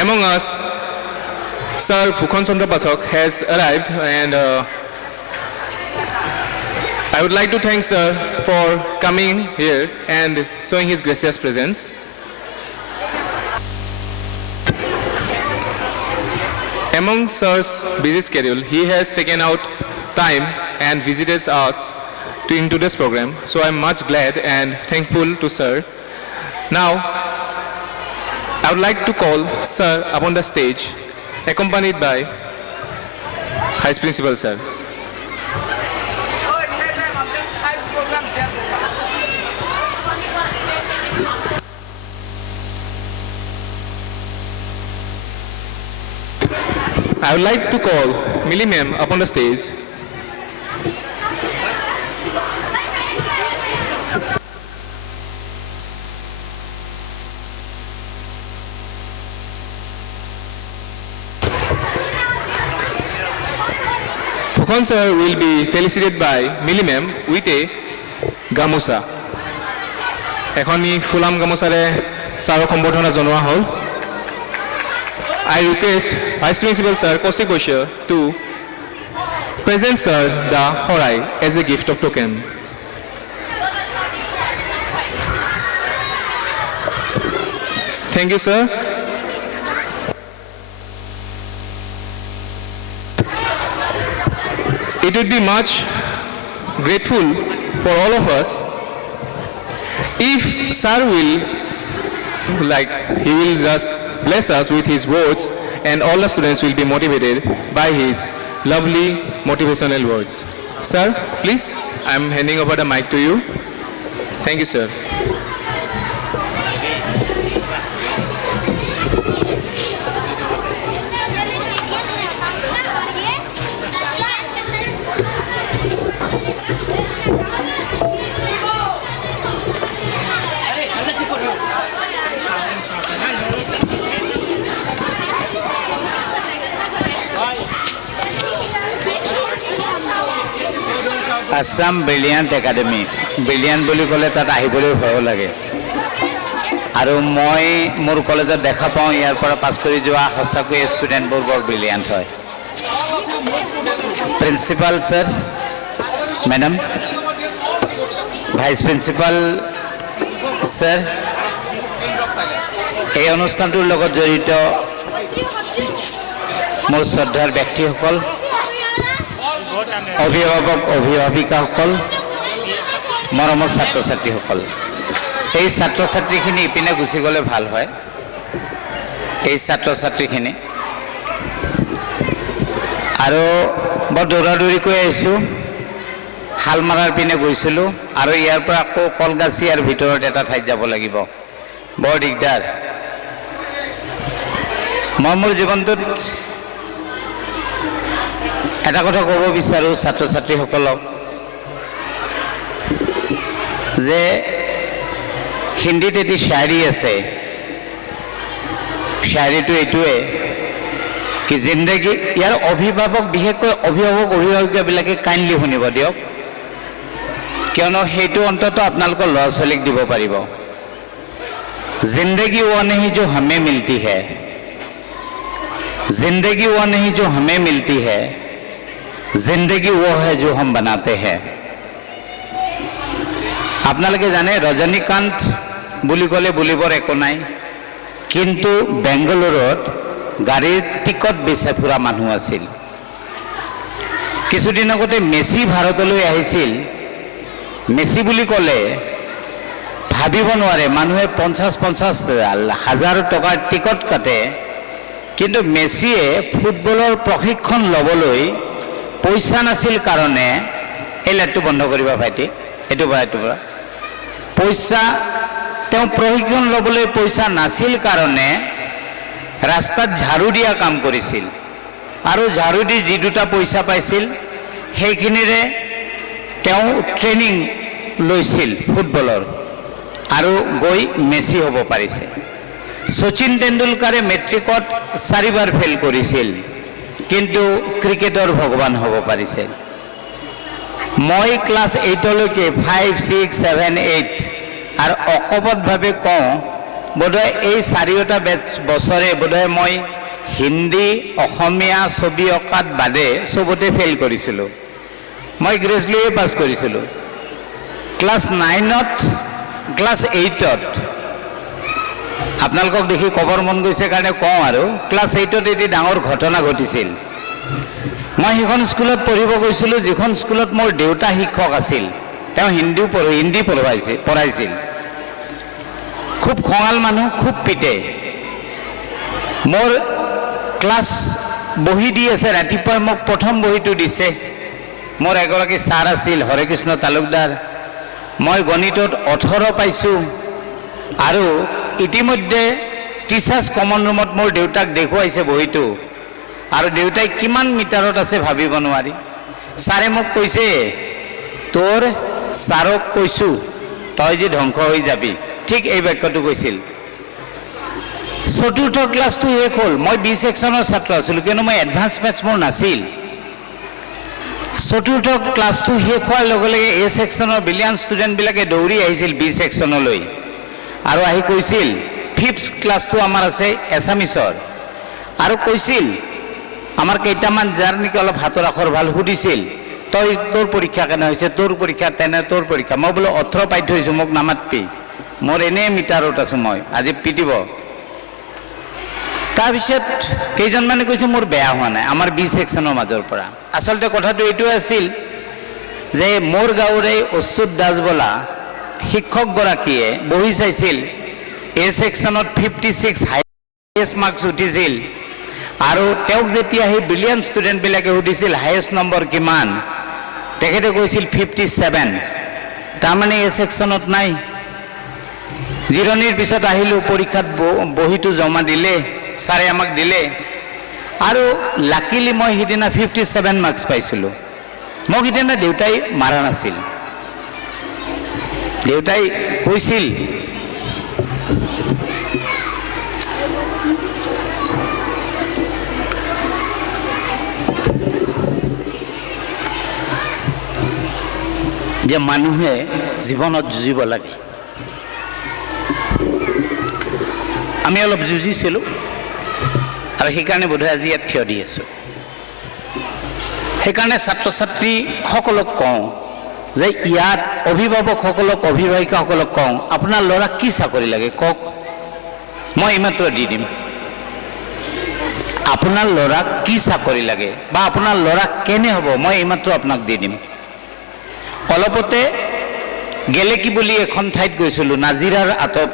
among us, Sir Bhukan Chandra Pathak has arrived, and I would like to thank Sir for coming here and showing his gracious presence. Among Sir's busy schedule, he has taken out time and visited us in today's program. So I'm much glad and thankful to Sir. Now, I would like to call Sir upon the stage, accompanied by Vice Principal Sir. I would like to call Millie Ma'am upon the stage. Bhukan sir will be felicitated by Millie Ma'am with a gamusa. Ekhoni fulam gamusare saro kombodhona jonwa hol. I request Vice Principal Sir Kaushik Boishya to present Sir the Horai as a gift of token. Thank you, sir. It would be much grateful for all of us if Sir will, he will just bless us with his words, and all the students will be motivated by his lovely motivational words. Sir, please, I'm handing over the mic to you. Thank you, sir. Assam Brilliant Academy. Brilliant বুলি ক'লে তাত আহিবলৈ ভয় লাগে আৰু মই মোৰ কলেজত দেখা পাওঁ ইয়াৰ পৰা পাছ কৰি যোৱা সঁচাকৈ ষ্টুডেণ্টবোৰ বৰ ব্ৰিলিয়াণ্ট হয় principal sir madam vice principal sir এই অনুষ্ঠানটোৰ লগত জড়িত মোৰ শ্ৰদ্ধাৰ ব্যক্তিসকল অভিভাৱক অভিভাৱিকাসকল মৰমৰ ছাত্ৰ ছাত্ৰীসকল এই ছাত্ৰ ছাত্ৰীখিনি ইপিনে গুচি গ'লে ভাল হয় এই ছাত্ৰ ছাত্ৰীখিনি আৰু বৰ দৌৰাদৌৰিকৈ আহিছোঁ হালমাৰাৰ পিনে গৈছিলোঁ আৰু ইয়াৰ পৰা আকৌ কলগাছিয়াৰ ভিতৰত এটা ঠাইত যাব লাগিব বৰ দিগদাৰ মই মোৰ জীৱনটোত এটা কথা ক'ব বিচাৰোঁ ছাত্ৰ ছাত্ৰীসকলক যে হিন্দীত এটি শায়ৰী আছে শায়ৰীটো এইটোৱে কি জিন্দগী ইয়াৰ অভিভাৱক বিশেষকৈ অভিভাৱিকাবিলাকে কাইণ্ডলি শুনিব দিয়ক কিয়নো সেইটো অন্ততঃ আপোনালোকৰ ল'ৰা ছোৱালীক দিব পাৰিব जिंदगी वो नहीं जो हमें मिलती है जिंदगी वो नहीं जो हमें मिलती है जिंदगी वो है जो हम बनाते हैं আপোনালোকে জানে ৰজনীকান্ত বুলি ক'লে বুলিবৰ একো নাই কিন্তু বেংগালুৰুত গাড়ীৰ টিকট বেচা ফুৰা মানুহ আছিল কিছুদিন আগতে মেসি ভাৰতলৈ আহিছিল মেসি বুলি ক'লে ভাবিব নোৱাৰে মানুহে 50,000 টকাৰ টিকট কাটে কিন্তু মেসিয়ে ফুটবলৰ প্ৰশিক্ষণ লবলৈ পইচা নাছিল কাৰণে এই লাইটটো বন্ধ কৰিবা ভাইটি এটো পইচা তেওঁ প্ৰশিক্ষণ লবলৈ পইচা নাছিল কাৰণে ৰাস্তাত ঝাড়ু দিয়া কাম কৰিছিল আৰু ঝাড়ু দি যি দুটা পইচা পাইছিল সেইখিনিৰে তেওঁ ট্ৰেনিং লৈছিল ফুটবলৰ আৰু গৈ মেসি হ'ব পাৰিছে সচিন তেণ্ডুলকাৰে মেট্ৰিকত 4 বাৰ ফেল কৰিছিল কিন্তু ক্ৰিকেটৰ ভগৱান হ'ব পাৰিছে মই ক্লাস 8 লৈকে 5 6 7 8 আৰু অকপতভাৱে কওঁ বোধহয় এই 4টা বছৰে বোধহয় মই হিন্দী অসমীয়া ছবি অঁকাত বাদে চবতে ফেইল কৰিছিলোঁ। মই গ্ৰেছ লৈয়ে পাছ কৰিছিলোঁ। ক্লাছ 9ত ক্লাছ 8ত আপোনালোকক দেখি ক'বৰ মন গৈছে কাৰণে কওঁ আৰু ক্লাছ 8ত এটি ডাঙৰ ঘটনা ঘটিছিল। মই সেইখন স্কুলত পঢ়িব গৈছিলোঁ যিখন স্কুলত মোৰ দেউতা শিক্ষক আছিল। তেওঁ হিন্দী পঢ়াইছিল। খুব খঙাল মানুহ, খুব পিটে। মোৰ ক্লাছ বহি দি আছে, ৰাতিপুৱাই মোক প্ৰথম বহীটো দিছে। মোৰ এগৰাকী ছাৰ আছিল হৰেকৃষ্ণ তালুকদাৰ। মই গণিতত 18 পাইছোঁ আৰু ইতিমধ্যে টিচাৰ্ছ কমন ৰুমত মোৰ দেউতাক দেখুৱাইছে বহীটো, আৰু দেউতাই কিমান মিটাৰত আছে ভাবিব নোৱাৰি। ছাৰে মোক কৈছে, তোৰ ছাৰক কৈছোঁ তই যে ধ্বংস হৈ যাবি, ঠিক এই বাক্যটো কৈছিল। 4ৰ্থ ক্লাছটো শেষ হ'ল। মই বি ছেকশ্যনৰ ছাত্ৰ আছিলোঁ, কিয়নো মই এডভান্স মেথছ মোৰ নাছিল। 4ৰ্থ ক্লাছটো শেষ হোৱাৰ লগে লগে এ ছেকশ্যনৰ ব্ৰিলিয়াণ্ট ষ্টুডেণ্টবিলাকে দৌৰি আহিছিল বি ছেকশ্যনলৈ আৰু আহি কৈছিল 5th ক্লাছটো আমাৰ আছে এছামিছৰ, আৰু কৈছিল আমাৰ কেইটামান যাৰ নেকি অলপ হাতৰ আখৰ ভাল সুধিছিল, তোৰ পৰীক্ষা কেনে হৈছে, তোৰ পৰীক্ষা তেনে, তোৰ পৰীক্ষা। মই বোলো 18 পাই থৈছোঁ, মোক নামাতবি, মোৰ এনেই মিটাৰত আছোঁ, মই আজি পিটিব। তাৰপিছত কেইজনমানে কৈছে মোৰ বেয়া হোৱা নাই আমাৰ বি ছেকশ্যনৰ মাজৰ পৰা। আচলতে কথাটো এইটো আছিল যে মোৰ গাঁৱৰে অচ্যুত দাস বোলা শিক্ষকগৰাকীয়ে বহি চাইছিল, এ ছেকশ্যনত 56 হাইয়েষ্ট মাৰ্কছ উঠিছিল, আৰু তেওঁক যেতিয়া সেই ব্ৰিলিয়াণ্ট ষ্টুডেণ্টবিলাকে সুধিছিল হাইয়েষ্ট নম্বৰ কিমান, তেখেতে কৈছিল 57। তাৰমানে এ ছেকশ্যনত নাই। জিৰণিৰ পিছত আহিলোঁ, পৰীক্ষাত বহীটো জমা দিলে, ছাৰে আমাক দিলে, আৰু লাকিলি মই সিদিনা 57 মাৰ্কছ পাইছিলোঁ। মোক সিদিনা দেউতাই মাৰা নাছিল। দেউতাই কৈছিল যে মানুহে জীৱনত যুঁজিব লাগে। আমি অলপ যুঁজিছিলোঁ আৰু সেইকাৰণে বোধহয় আজি ইয়াত থিয় দি আছোঁ। সেইকাৰণে ছাত্ৰ ছাত্ৰীসকলক কওঁ যে ইয়াত অভিভাৱকসকলক, অভিভাৱিকাসকলক কওঁ, আপোনাৰ ল'ৰাক কি চাকৰি লাগে কওক, মই এইমাত্ৰ দি দিম। আপোনাৰ ল'ৰাক কি চাকৰি লাগে বা আপোনাৰ ল'ৰা কেনে হ'ব, মই এইমাত্ৰ আপোনাক দি দিম। অলপতে গেলেকী বুলি এখন ঠাইত গৈছিলোঁ, নাজিৰাৰ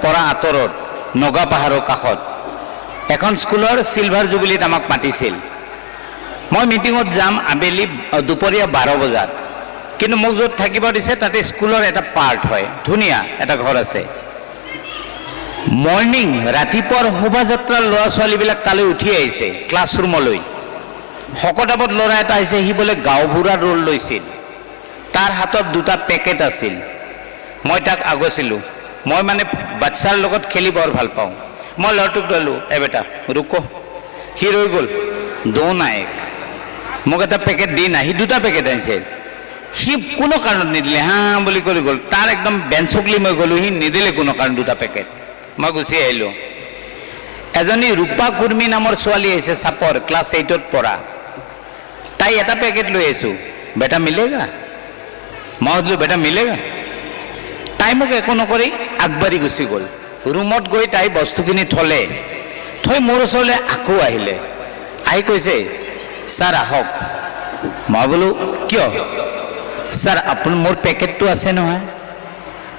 পৰা আঁতৰত, নগা পাহাৰৰ কাষত। এখন স্কুলৰ চিলভাৰ জুবিলিত আমাক মাতিছিল। মই মিটিঙত যাম আবেলি দুপৰীয়া 12 বজাত, কিন্তু মোক য'ত থাকিব দিছে তাতে স্কুলৰ এটা পাৰ্ট হয়, ধুনীয়া এটা ঘৰ আছে। মৰ্ণিং ৰাতিপুৱাৰ শোভাযাত্ৰাৰ ল'ৰা ছোৱালীবিলাক তালৈ উঠি আহিছে ক্লাছৰুমলৈ। শকতাবত ল'ৰা এটা আহিছে, সি বোলে গাঁওবুঢ়াৰ ৰোল লৈছিল, তাৰ হাতত 2টা পেকেট আছিল। মই তাক আগছিলোঁ, মই মানে বাচ্চাৰ লগত খেলি বৰ ভাল পাওঁ। মই ল'ৰাটোক ল'লোঁ, বেটা ৰুকো। সি ৰৈ গ'ল, দৌ নায়ক মোক এটা পেকেট দি নাই, সি 2টা পেকেট আনিছে। সি কোনো কাৰণত নিদিলে, হা বুলি কৰি গ'ল। তাৰ একদম বেঞ্চকলি মই গ'লোঁ, সি নিদিলে কোনো কাৰণ 2টা পেকেট। মই গুচি আহিলোঁ। এজনী ৰূপা কুৰ্মী নামৰ ছোৱালী আহিছে, চাপৰ, ক্লাছ 8ত পঢ়া। তাই এটা পেকেট লৈ আহিছোঁ, বেটা মিলেগা? মই সুধিলোঁ, বেটা মিলেগা? তাই মোক একো নকৰি আগবাঢ়ি গুচি গ'ল। ৰুমত গৈ তাই বস্তুখিনি থ'লে, থৈ মোৰ ওচৰলৈ আকৌ আহিলে, আহি কৈছে, ছাৰ আহক। মই বোলো কিয়? ছাৰ আপোনাৰ মোৰ পেকেটটো আছে নহয়।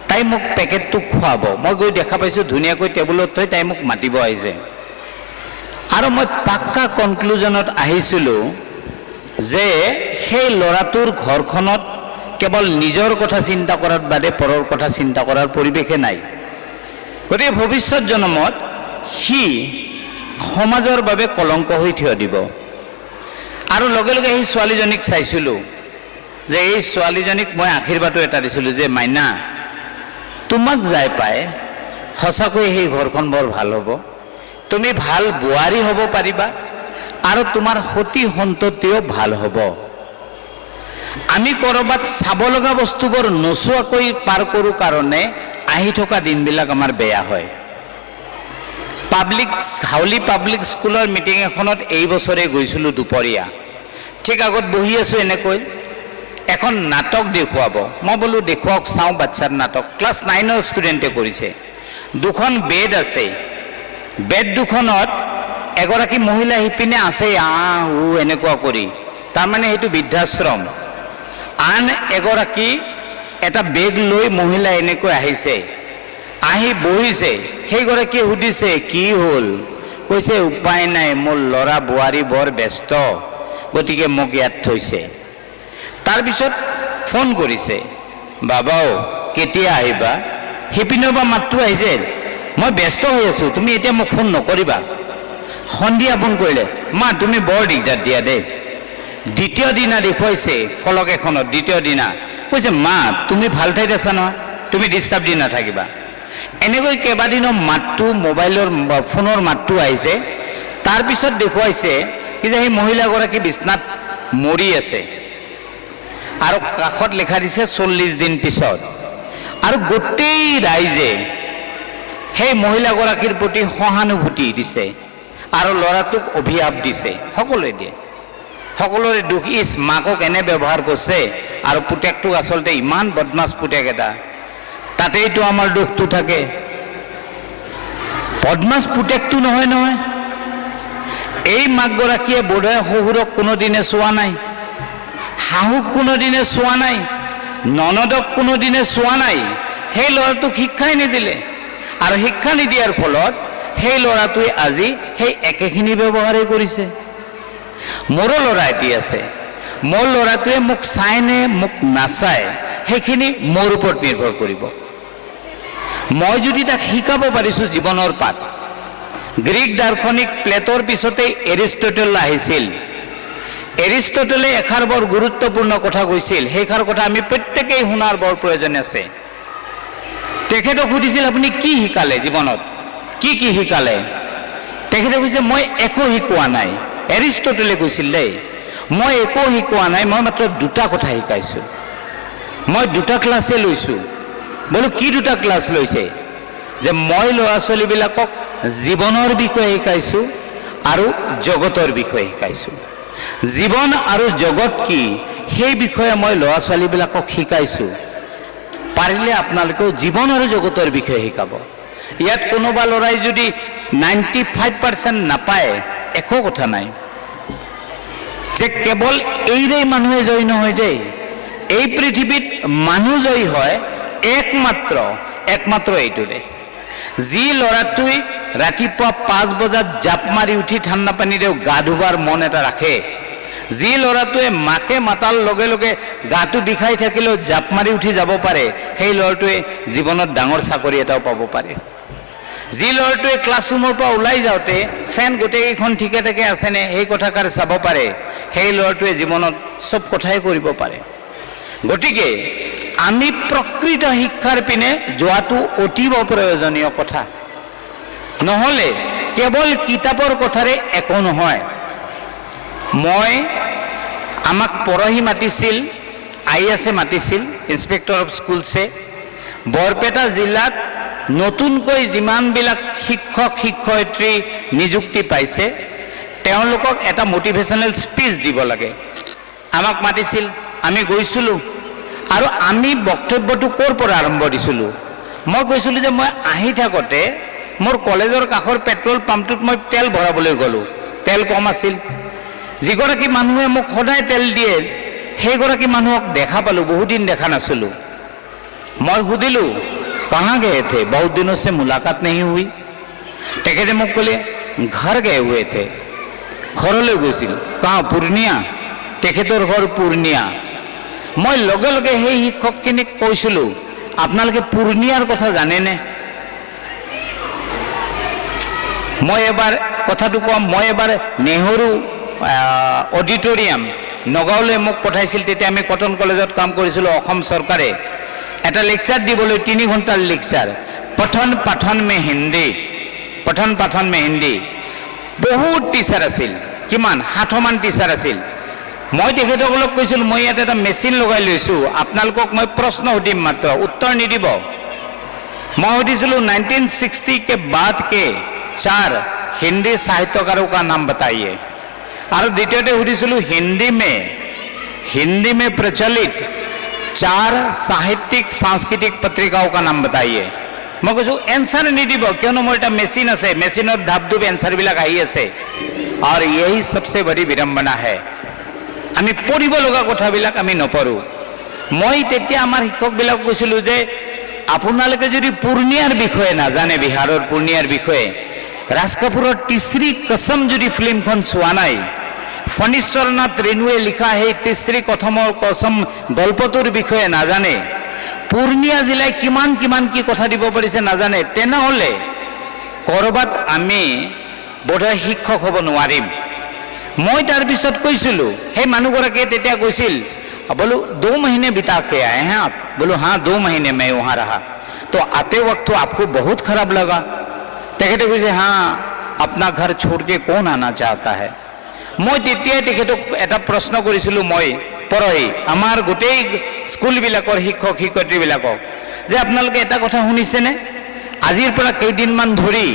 তাই মোক পেকেটটো খুৱাব। মই গৈ দেখা পাইছোঁ ধুনীয়াকৈ টেবুলত থৈ তাই মোক মাতিব আহিছে। আৰু মই পাক্কা কনক্লুজনত আহিছিলোঁ যে সেই ল'ৰাটোৰ ঘৰখনত কেৱল নিজৰ কথা চিন্তা কৰাৰ বাদে পৰৰ কথা চিন্তা কৰাৰ পৰিৱেশে নাই। গতিকে ভৱিষ্যত জন্মত সি সমাজৰ বাবে কলংক হৈ থিয় দিব। আৰু লগে লগে সেই ছোৱালীজনীক চাইছিলোঁ, যে এই ছোৱালীজনীক মই আশীৰ্বাদো এটা দিছিলোঁ যে মাইনা, তোমাক যাই পাই সঁচাকৈ সেই ঘৰখন বৰ ভাল হ'ব, তুমি ভাল বোৱাৰী হ'ব পাৰিবা, আৰু তোমাৰ সতি সন্ততিও ভাল হ'ব। আমি ক'ৰবাত চাব লগা বস্তুবোৰ নোচোৱাকৈ পাৰ কৰোঁ কাৰণে আহি থকা দিনবিলাক আমাৰ বেয়া হয়। হাউলি পাব্লিক স্কুলৰ মিটিং এখনত এই বছৰে গৈছিলোঁ দুপৰীয়া। ঠিক আগত বহি আছোঁ এনেকৈ, এখন নাটক দেখুৱাব। মই বোলো দেখুৱাওক চাওঁ বাচ্চাৰ নাটক। ক্লাছ 9ৰ ষ্টুডেণ্টে কৰিছে। দুখন বেড আছে, বেড দুখনত এগৰাকী মহিলা সিপিনে আছে এনেকুৱা কৰি, তাৰমানে সেইটো বৃদ্ধাশ্ৰম। আন এগৰাকী এটা বেগ লৈ মহিলা এনেকৈ আহিছে, আহি বহিছে। সেইগৰাকীয়ে সুধিছে কি হ'ল? কৈছে উপায় নাই, মোৰ ল'ৰা বোৱাৰী বৰ ব্যস্ত, গতিকে মোক ইয়াত থৈছে। তাৰপিছত ফোন কৰিছে, বাবাও কেতিয়া আহিবা? সিপিনৰ পৰা মাতটো আহিছে, মই ব্যস্ত হৈ আছোঁ, তুমি এতিয়া মোক ফোন নকৰিবা। সন্ধিয়া ফোন কৰিলে, মা তুমি বৰ দিগদাৰ দিয়া দেই। দ্বিতীয় দিনা দেখুৱাইছে ফলক এখনত, দ্বিতীয় দিনা কৈছে মা তুমি ভাল ঠাইত আছা নহয়, তুমি ডিষ্টাৰ্ব দি নাথাকিবা। এনেকৈ কেইবাদিনৰ মাতটো, মোবাইলৰ ফোনৰ মাতটো আহিছে। তাৰপিছত দেখুৱাইছে কি যে সেই মহিলাগৰাকী বিছনাত মৰি আছে আৰু কাষত লিখা দিছে 40 দিন পিছত। আৰু গোটেই ৰাইজে সেই মহিলাগৰাকীৰ প্ৰতি সহানুভূতি দিছে আৰু ল'ৰাটোক অভিশাপ দিছে। সকলোৱে দিয়ে, সকলোৰে দুখ। ইছ মাকক এনে ব্যৱহাৰ কৰিছে আৰু পুতেকটোক আচলতে ইমান বদমাছ পুতেক এটা, তাতেইতো আমাৰ দুখটো থাকে। বদমাছ পুতেকটো নহয় নহয়, এই মাকগৰাকীয়ে বোধহয় শহুৰক কোনোদিনে চোৱা নাই, শাহুক কোনোদিনে চোৱা নাই, ননদক কোনোদিনে চোৱা নাই। সেই ল'ৰাটোক শিক্ষাই নিদিলে আৰু শিক্ষা নিদিয়াৰ ফলত সেই ল'ৰাটোৱে আজি সেই একেখিনি ব্যৱহাৰেই কৰিছে। মোৰো ল'ৰা এটি আছে, মোৰ ল'ৰাটোৱে মোক চায়নে মোক নাচায় সেইখিনি মোৰ ওপৰত নিৰ্ভৰ কৰিব। মই যদি তাক শিকাব পাৰিছোঁ জীৱনৰ পাঠ। গ্ৰীক দাৰ্শনিক প্লেটৰ পিছতেই এৰিষ্টটল আহিছিল। এৰিষ্টটলে এষাৰ বৰ গুৰুত্বপূৰ্ণ কথা কৈছিল, সেইষাৰ কথা আমি প্ৰত্যেকেই শুনাৰ বৰ প্ৰয়োজন আছে। তেখেতক সুধিছিল আপুনি কি শিকালে জীৱনত, কি কি শিকালে? তেখেতে কৈছে মই একো শিকোৱা নাই। এৰিষ্টটলে কৈছিল দেই, মই একো শিকোৱা নাই, মই মাত্ৰ দুটা কথা শিকাইছোঁ, মই দুটা ক্লাছে লৈছোঁ। বোলো কি দুটা ক্লাছ লৈছে? যে মই ল'ৰা ছোৱালীবিলাকক জীৱনৰ বিষয়ে শিকাইছোঁ আৰু জগতৰ বিষয়ে শিকাইছোঁ। জীৱন আৰু জগত কি সেই বিষয়ে মই ল'ৰা ছোৱালীবিলাকক শিকাইছোঁ। পাৰিলে আপোনালোকেও জীৱন আৰু জগতৰ বিষয়ে শিকাব। ইয়াত কোনোবা ল'ৰাই যদি 95% নাপায় একো কথা নাই, যে কেৱল এইৰেই মানুহে জয় নহয় দেই। এই পৃথিৱীত মানুহ জয়ী হয় একমাত্ৰ এইটোৰে। যি ল'ৰাটোৱে ৰাতিপুৱা 5 বজাত জাপ মাৰি উঠি ঠাণ্ডা পানীৰে গা ধুবাৰ মন এটা ৰাখে, যি ল'ৰাটোৱে মাকে মাতাৰ লগে লগে গাটো বিষাই থাকিলেও জাপ মাৰি উঠি যাব পাৰে, সেই ল'ৰাটোৱে জীৱনত ডাঙৰ চাকৰি এটাও পাব পাৰে। যি ল'ৰাটোৱে ক্লাছৰুমৰ পৰা ওলাই যাওঁতে ফেন গোটেইকেইখন ঠিকে থাকে আছেনে সেই কথাষাৰ চাব পাৰে, সেই ল'ৰাটোৱে জীৱনত চব কথাই কৰিব পাৰে। গতিকে আমি প্ৰকৃত শিক্ষাৰ পিনে যোৱাটো অতীৱ প্ৰয়োজনীয় কথা। নহ'লে কেৱল কিতাপৰ কথাৰে একো নহয়। আমাক পৰহি মাতিছিল, IS-এ মাতিছিল, ইন্সপেক্টৰ অফ স্কুলছে। বৰপেটা জিলাত নতুনকৈ যিমানবিলাক শিক্ষক শিক্ষয়িত্ৰী নিযুক্তি পাইছে তেওঁলোকক এটা মটিভেশ্যনেল স্পীচ দিব লাগে। আমাক মাতিছিল, আমি গৈছিলোঁ আৰু আমি বক্তব্যটো ক'ৰ পৰা আৰম্ভ দিছিলোঁ? মই কৈছিলোঁ যে মই আহি থাকোঁতে মোৰ কলেজৰ কাষৰ পেট্ৰল পাম্পটোত মই তেল ভৰাবলৈ গ'লোঁ, তেল কম আছিল। যিগৰাকী মানুহে মোক সদায় তেল দিয়ে সেইগৰাকী মানুহক দেখা পালোঁ, বহুদিন দেখা নাছিলোঁ। মই সুধিলোঁ कहाँ गए थे, बहुत दिनों से मुलाकात नहीं हुई। तेखेते মোক ক'লে घर गए हुए थे, ঘৰলৈ গৈছিল। कहाँ, पूर्णिया? তেখেতৰ ঘৰ পূৰ্ণিয়া। মই লগে লগে সেই শিক্ষকখিনিক কৈছিলোঁ আপোনালোকে পূৰ্ণিয়াৰ কথা জানেনে? মই এবাৰ কথাটো কম, মই এবাৰ নেহৰু অডিটৰিয়াম নগাঁৱলৈ মোক পঠাইছিল, তেতিয়া আমি কটন কলেজত কাম কৰিছিলোঁ। অসম চৰকাৰে এটা লেকচাৰ দিবলৈ 3 ঘণ্টাৰ লেকচাৰ, পঠন পাঠন মে হিন্দী, পঠন পাঠন মে হিন্দী। বহুত টিচাৰ আছিল, কিমান 60 মান টিচাৰ আছিল। মই তেখেতসকলক কৈছিলোঁ মই ইয়াত এটা মেচিন লগাই লৈছোঁ, আপোনালোকক মই প্ৰশ্ন সুধিম, মাত্ৰ উত্তৰ নিদিব। মই সুধিছিলোঁ 1960 के बाद के 4 हिंदी साहित्यकारों का नाम बताइए। और द्वितीयते सुधिছিলোঁ हिंदी में प्रचलित 4 साहित्यिक सांस्कृतिक पत्रिकाओं का नाम बताइए। मैं कहूँ एन्सार निदिब क्यों मोर एटा मेसिन आछे मेसिनत धापधूप एन्सार बिलाक आहि आछे। और यही सबसे बड़ी विडम्बना है आमी पढ़िब लगা কথাবিলাক আমি নপঢ়ো। মই তেতিয়া আমাৰ শিক্ষকবিলাক কৈছিলোঁ যে আপোনালোকে যদি পূৰ্ণিয়াৰ বিষয়ে নাজানে বিহাৰৰ পূৰ্ণিয়াৰ বিষয়ে ৰাজ কাপুৰৰ তিছৰী কসম যদি ফিল্মখন চোৱা নাই ফণীশ্বৰনাথ ৰেণুৱে লিখা সেই তিছৰী কসম গল্পটোৰ বিষয়ে নাজানে পূৰ্ণিয়া জিলাই কিমান কিমান কি কথা দিব পাৰিছে নাজানে তেনেহ'লে কৰবাত আমি বোধহয় শিক্ষক হ'ব নোৱাৰিম। मैं तार पिछत कैसिलू हे मानुगराके तेतिया कैसिल बोलो 2 महीने बिता के आए हैं आप। बोलो हाँ 2 महीने मैं वहाँ रहा। तो आते वक्त तो आपको बहुत खराब लगा। तेखेते कैसे हाँ अपना घर छोड़ के कौन आना चाहता है। मैं तेतिया तेखेतक एटा प्रश्न करिसिलू मैं परहि आमार गोटेई स्कुल बिलाकर शिक्षक शिक्षयित्री बिलाকক जे आपनालोके एटा कथा शुनिसेने आजिर পৰা কেইদিনমান ধৰি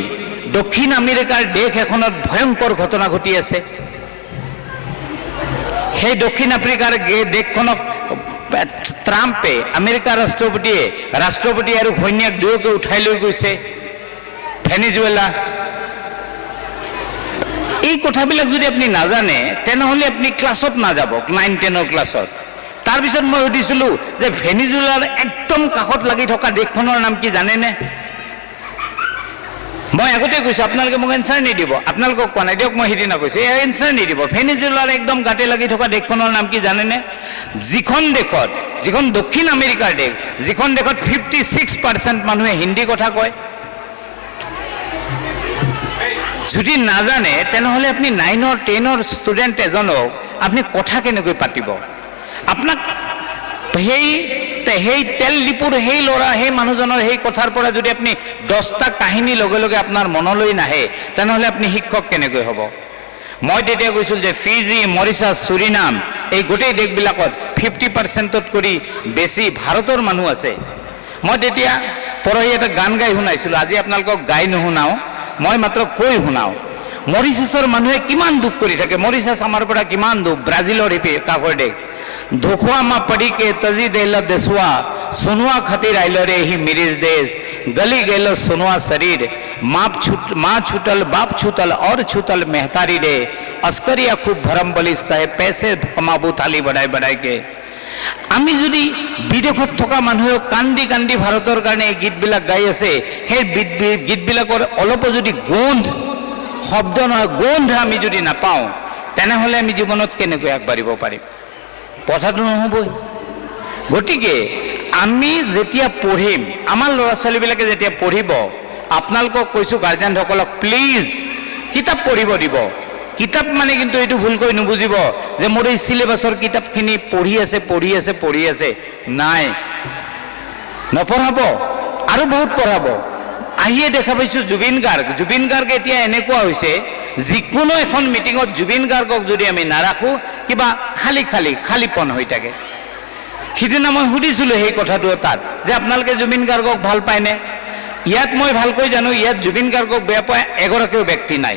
দক্ষিণ আমেৰিকাৰ দেশ এখনত ভয়ংকৰ ঘটনা ঘটি আছে। সেই দক্ষিণ আফ্ৰিকাৰ দেশখনক ট্ৰাম্পে আমেৰিকাৰ ৰাষ্ট্ৰপতি আৰু সৈন্যক দুয়োকে উঠাই লৈ গৈছে ভেনিজুৱেলা। এই কথাবিলাক যদি আপুনি নাজানে তেনেহ'লে আপুনি ক্লাছত নাযাব 9-10 ক্লাছত। তাৰপিছত মই সুধিছিলোঁ যে ভেনিজুৱেলাৰ একদম কাষত লাগি থকা দেশখনৰ নাম কি জানেনে? मैं আগতে কৈছোঁ আপোনালোকে মোক এনসাৰ নিদিব আপোনালোকক কোৱা নাই দিয়ক মই সিদিনা কৈছোঁ এই এনসাৰ নিদিব। ভেনিজুৱেলাৰ একদম গাতে লাগি থকা দেশখনৰ নাম কি জানেনে? যিখন দক্ষিণ আমেৰিকাৰ দেশ যিখন দেশত 56% মানুহে হিন্দী কথা কয়। যদি নাজানে তেনেহ'লে আপুনি 9-10 ষ্টুডেণ্ট এজনক আপুনি কথা কেনেকৈ পাতিব? আপোনাক সেই তেল ডিপুৰ সেই ল'ৰা সেই মানুহজনৰ সেই কথাৰ পৰা যদি আপুনি 10টা কাহিনী লগে লগে আপোনাৰ মনলৈ নাহে তেনেহ'লে আপুনি শিক্ষক কেনেকৈ হ'ব? মই তেতিয়া কৈছিল যে ফিজি মৰিচাছ চুৰিনাম এই গোটেই দেশবিলাকত 50%তকৈ কৰি বেছি ভাৰতৰ মানুহ আছে। মই তেতিয়া পৰহি এটা গান গাই শুনাইছিলোঁ আজি আপোনালোকক গাই নুশুনাওঁ মই মাত্ৰ কৈ শুনাওঁ। মৰিচাছৰ মানুহে কিমান দুখ কৰি থাকে। মৰিচাছ আমাৰ পৰা কিমান দূৰ ব্ৰাজিলৰ কাষৰ দেশ। धोखवा मा पड़ी के तजी देल देसवा सुनवा खातिर आइल रे ही मिरिज देश गली गेल सुनवा शरीर माँ छूटल बाप छूटल और छूटल मेहतारी रे अस्करिया खूब भरम बलिस कहे पैसे कमाबू थाली बढ़ाई बढ़ाई के। आमी যদি বিদেশত থকা মানুহে কান্দি কান্দি ভাৰতৰ কাৰণে এই গীতবিলাক গাই আছে সেই গীতবিলাকৰ অলপ যদি গোন্ধ শব্দ নহয় গোন্ধ আমি যদি নাপাওঁ তেনেহ'লে আমি জীৱনত কেনেকৈ আগবাঢ়িব পাৰিম? কথাটো নহ'বই। গতিকে আমি যেতিয়া পঢ়িম আমাৰ ল'ৰা ছোৱালীবিলাকে যেতিয়া পঢ়িব আপোনালোকক কৈছোঁ গাৰ্জেনসকলক প্লিজ কিতাপ পঢ়িব দিব। কিতাপ মানে কিন্তু এইটো ভুলকৈ নুবুজিব যে মোৰ এই চিলেবাছৰ কিতাপখিনি পঢ়ি আছে নাই নপঢ়াব আৰু বহুত পঢ়াব। আহিয়ে দেখা পাইছোঁ জুবিন গাৰ্গ এতিয়া এনেকুৱা হৈছে যিকোনো এখন মিটিঙত জুবিন গাৰ্গক যদি আমি নাৰাখোঁ কিবা খালীপন হৈ থাকে। সিদিনা মই সুধিছিলোঁ সেই কথাটো তাত যে আপোনালোকে জুবিন গাৰ্গক ভাল পায়নে? ইয়াত মই ভালকৈ জানো ইয়াত জুবিন গাৰ্গক বেয়া পায় এগৰাকীও ব্যক্তি নাই।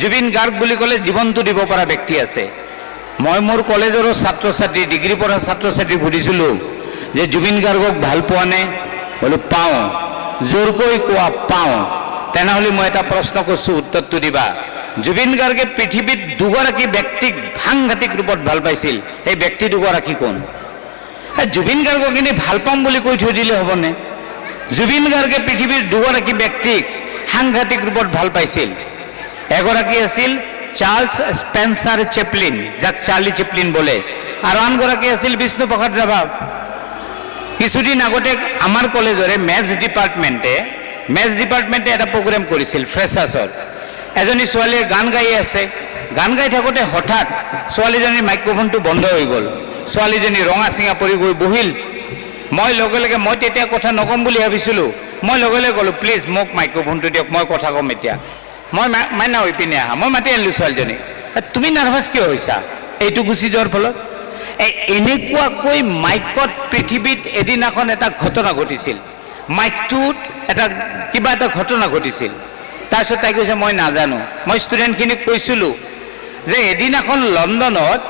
জুবিন গাৰ্গ বুলি ক'লে জীৱনটো দিব পৰা ব্যক্তি আছে। মই মোৰ কলেজৰো ছাত্ৰ ছাত্ৰী ডিগ্ৰী পঢ়া ছাত্ৰ ছাত্ৰীক সুধিছিলোঁ যে জুবিন গাৰ্গক ভাল পোৱা নে? বোলো পাওঁ। জোৰকৈ কোৱা পাওঁ। তেনেহ'লে মই এটা প্ৰশ্ন কৰিছোঁ উত্তৰটো দিবা। জুবিন গাৰ্গে পৃথিৱীত দুগৰাকী ব্যক্তিক সাংঘাতিক ৰূপত ভাল পাইছিল সেই ব্যক্তি দুগৰাকী কোন? জুবিন গাৰ্গক এনেই ভাল পাম বুলি কৈ থৈ দিলে হ'বনে? জুবিন গাৰ্গে পৃথিৱীৰ দুগৰাকী ব্যক্তিক সাংঘাতিক ৰূপত ভাল পাইছিল। এগৰাকী আছিল চাৰ্লছ স্পেন্সাৰ চেপলিন যাক চাৰ্লি চেপলিন বোলে আৰু আনগৰাকী আছিল বিষ্ণুপ্ৰসাদ ৰাভা। কিছুদিন আগতে আমাৰ কলেজৰে মেথছ ডিপাৰ্টমেণ্টে এটা প্ৰগ্ৰেম কৰিছিল ফ্ৰেছাৰ্ছৰ। এজনী ছোৱালীয়ে গান গাই আছে। গান গাই থাকোঁতে হঠাৎ ছোৱালীজনীৰ মাইক্ৰফোনটো বন্ধ হৈ গ'ল। ছোৱালীজনী ৰঙা চিঙা পৰি গৈ বহিল। মই লগে লগে মই তেতিয়া কথা নক'ম বুলি ভাবিছিলোঁ। মই লগে লগে ক'লোঁ প্লিজ মোক মাইক্ৰফোনটো দিয়ক মই কথা ক'ম এতিয়া। মই মাইনা হৈ পিনে আহা মই মাতি আনিলোঁ ছোৱালীজনীক। তুমি নাৰ্ভাছ কিয় হৈছা এইটো গুচি যোৱাৰ ফলত? এনেকুৱাকৈ মাইকত পৃথিৱীত এদিনাখন এটা ঘটনা ঘটিছিল। মাইকটোত কিবা এটা ঘটনা ঘটিছিল। তাৰপিছত তাই কৈছে মই নাজানো। মই ষ্টুডেণ্টখিনিক কৈছিলোঁ যে এদিনাখন লণ্ডনত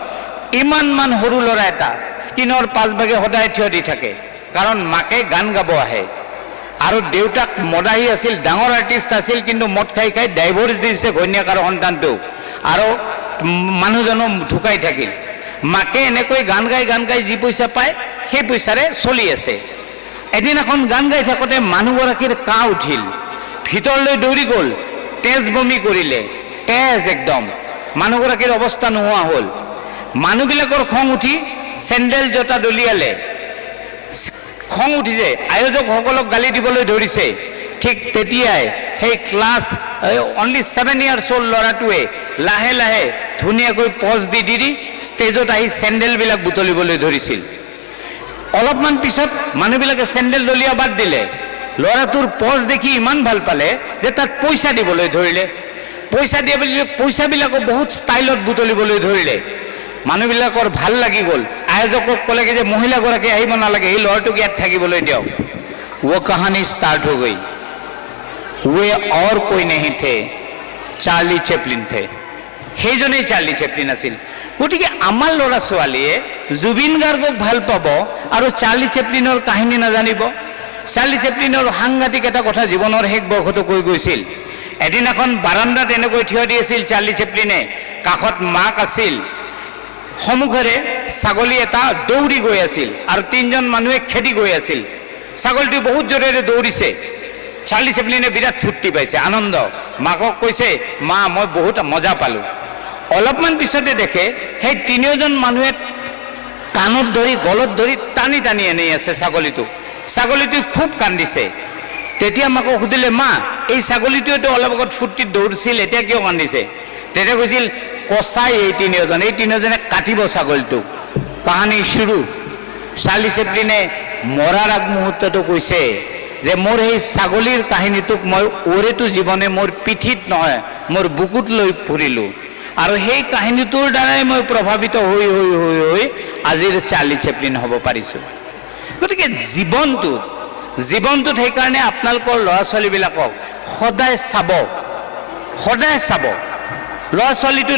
ইমানমান সৰু ল'ৰা এটা স্ক্ৰীণৰ পাছভাগে সদায় থিয় দি থাকে, কাৰণ মাকে গান গাব আহে আৰু দেউতাক মদাহী আছিল, ডাঙৰ আৰ্টিষ্ট আছিল, কিন্তু মদ খাই খাই ডাইভৰ্চ দিছে ঘৈণীয়েক আৰু সন্তানটোক, আৰু মানুহজনো ঢুকাই থাকিল। মাকে এনেকৈ গান গাই যি পইচা পায় সেই পইচাৰে চলি আছে। এদিনাখন গান গাই থাকোঁতে মানুহগৰাকীৰ কাহ উঠিল, ভিতৰলৈ দৌৰি গ'ল, তেজ বমি কৰিলে, তেজ একদম, মানুহগৰাকীৰ অৱস্থা নোহোৱা হ'ল। মানুহবিলাকৰ খং উঠি চেণ্ডেল জোতা দলিয়ালে, খং উঠিছে, আয়োজকসকলক গালি দিবলৈ ধৰিছে। ঠিক তেতিয়াই সেই ক্লাছ অনলি 7 years old ল'ৰাটোৱে লাহে লাহে ধুনীয়াকৈ পজ দি ষ্টেজত আহি চেণ্ডেলবিলাক বুটলিবলৈ ধৰিছিল। অলপমান পিছত মানুহবিলাকে চেণ্ডেল দলিয়া বাদ দিলে। ল'ৰাটোৰ পজ দেখি ইমান ভাল পালে যে তাত পইচা দিবলৈ ধৰিলে। পইচাবিলাকো বহুত ষ্টাইলত বুটলিবলৈ ধৰিলে। মানুহবিলাকৰ ভাল লাগি গ'ল। আয়োজকক ক'লেগৈ যে মহিলাগৰাকী আহিব নালাগে, এই ল'ৰাটোক ইয়াত থাকিবলৈ দিয়ক। वो कहानी स्टार्ट हो गई। वे और कोई नहीं थे, চাৰ্লি চেপলিন थे। সেইজনেই চাৰ্লি চেপলিন আছিল। গতিকে আমাৰ ল'ৰা ছোৱালীয়ে জুবিন গাৰ্গক ভাল পাব আৰু চাৰ্লি চেপলিনৰ কাহিনী নাজানিব। চাৰ্লি চেপলিনৰ সাংঘাতিক এটা কথা জীৱনৰ শেষ বৰ্ষতো কৈ গৈছিল। এদিনাখন বাৰাণ্ডাত এনেকৈ থিয় দি আছিল চাৰ্লি চেপলিনে, কাষত মাক আছিল, সন্মুখেৰে ছাগলী এটা দৌৰি গৈ আছিল আৰু 3জন মানুহে খেদি গৈ আছিল। ছাগলীটো বহুত জোৰেৰে দৌৰিছে। চাৰ্লি চেপলিনে বিৰাট ফূৰ্তি পাইছে, আনন্দ। মাকক কৈছে, মা মই বহুত মজা পালোঁ। অলপমান পিছতে দেখে সেই 3জন মানুহে কাণত ধৰি গলত ধৰি টানি টানি আনি আছে ছাগলীটোক। ছাগলীটোৱে খুব কান্দিছে। তেতিয়া মাকক সুধিলে, মা এই ছাগলীটোৱেতো অলপ আগত ফূৰ্তিত দৌৰিছিল, এতিয়া কিয় কান্দিছে? তেতিয়া কৈছিল, কচাই এই 3জনে কাটিব ছাগলীটোক। কাহানী শুৰু। চাৰ্লি চেপলিনে মৰাৰ আগমুহূৰ্ততো কৈছে যে মোৰ সেই ছাগলীৰ কাহিনীটোক মই ওৰেটো জীৱনে মোৰ পিঠিত নহয় মোৰ বুকুত লৈ ফুৰিলোঁ, আৰু সেই কাহিনীটোৰ দ্বাৰাই মই প্ৰভাৱিত হৈ হৈ হৈ হৈ আজিৰ চাৰ্লি চেপলিন হ'ব পাৰিছোঁ। গতিকে জীৱনটোত সেইকাৰণে আপোনালোকৰ ল'ৰা ছোৱালীবিলাকক সদায় চাব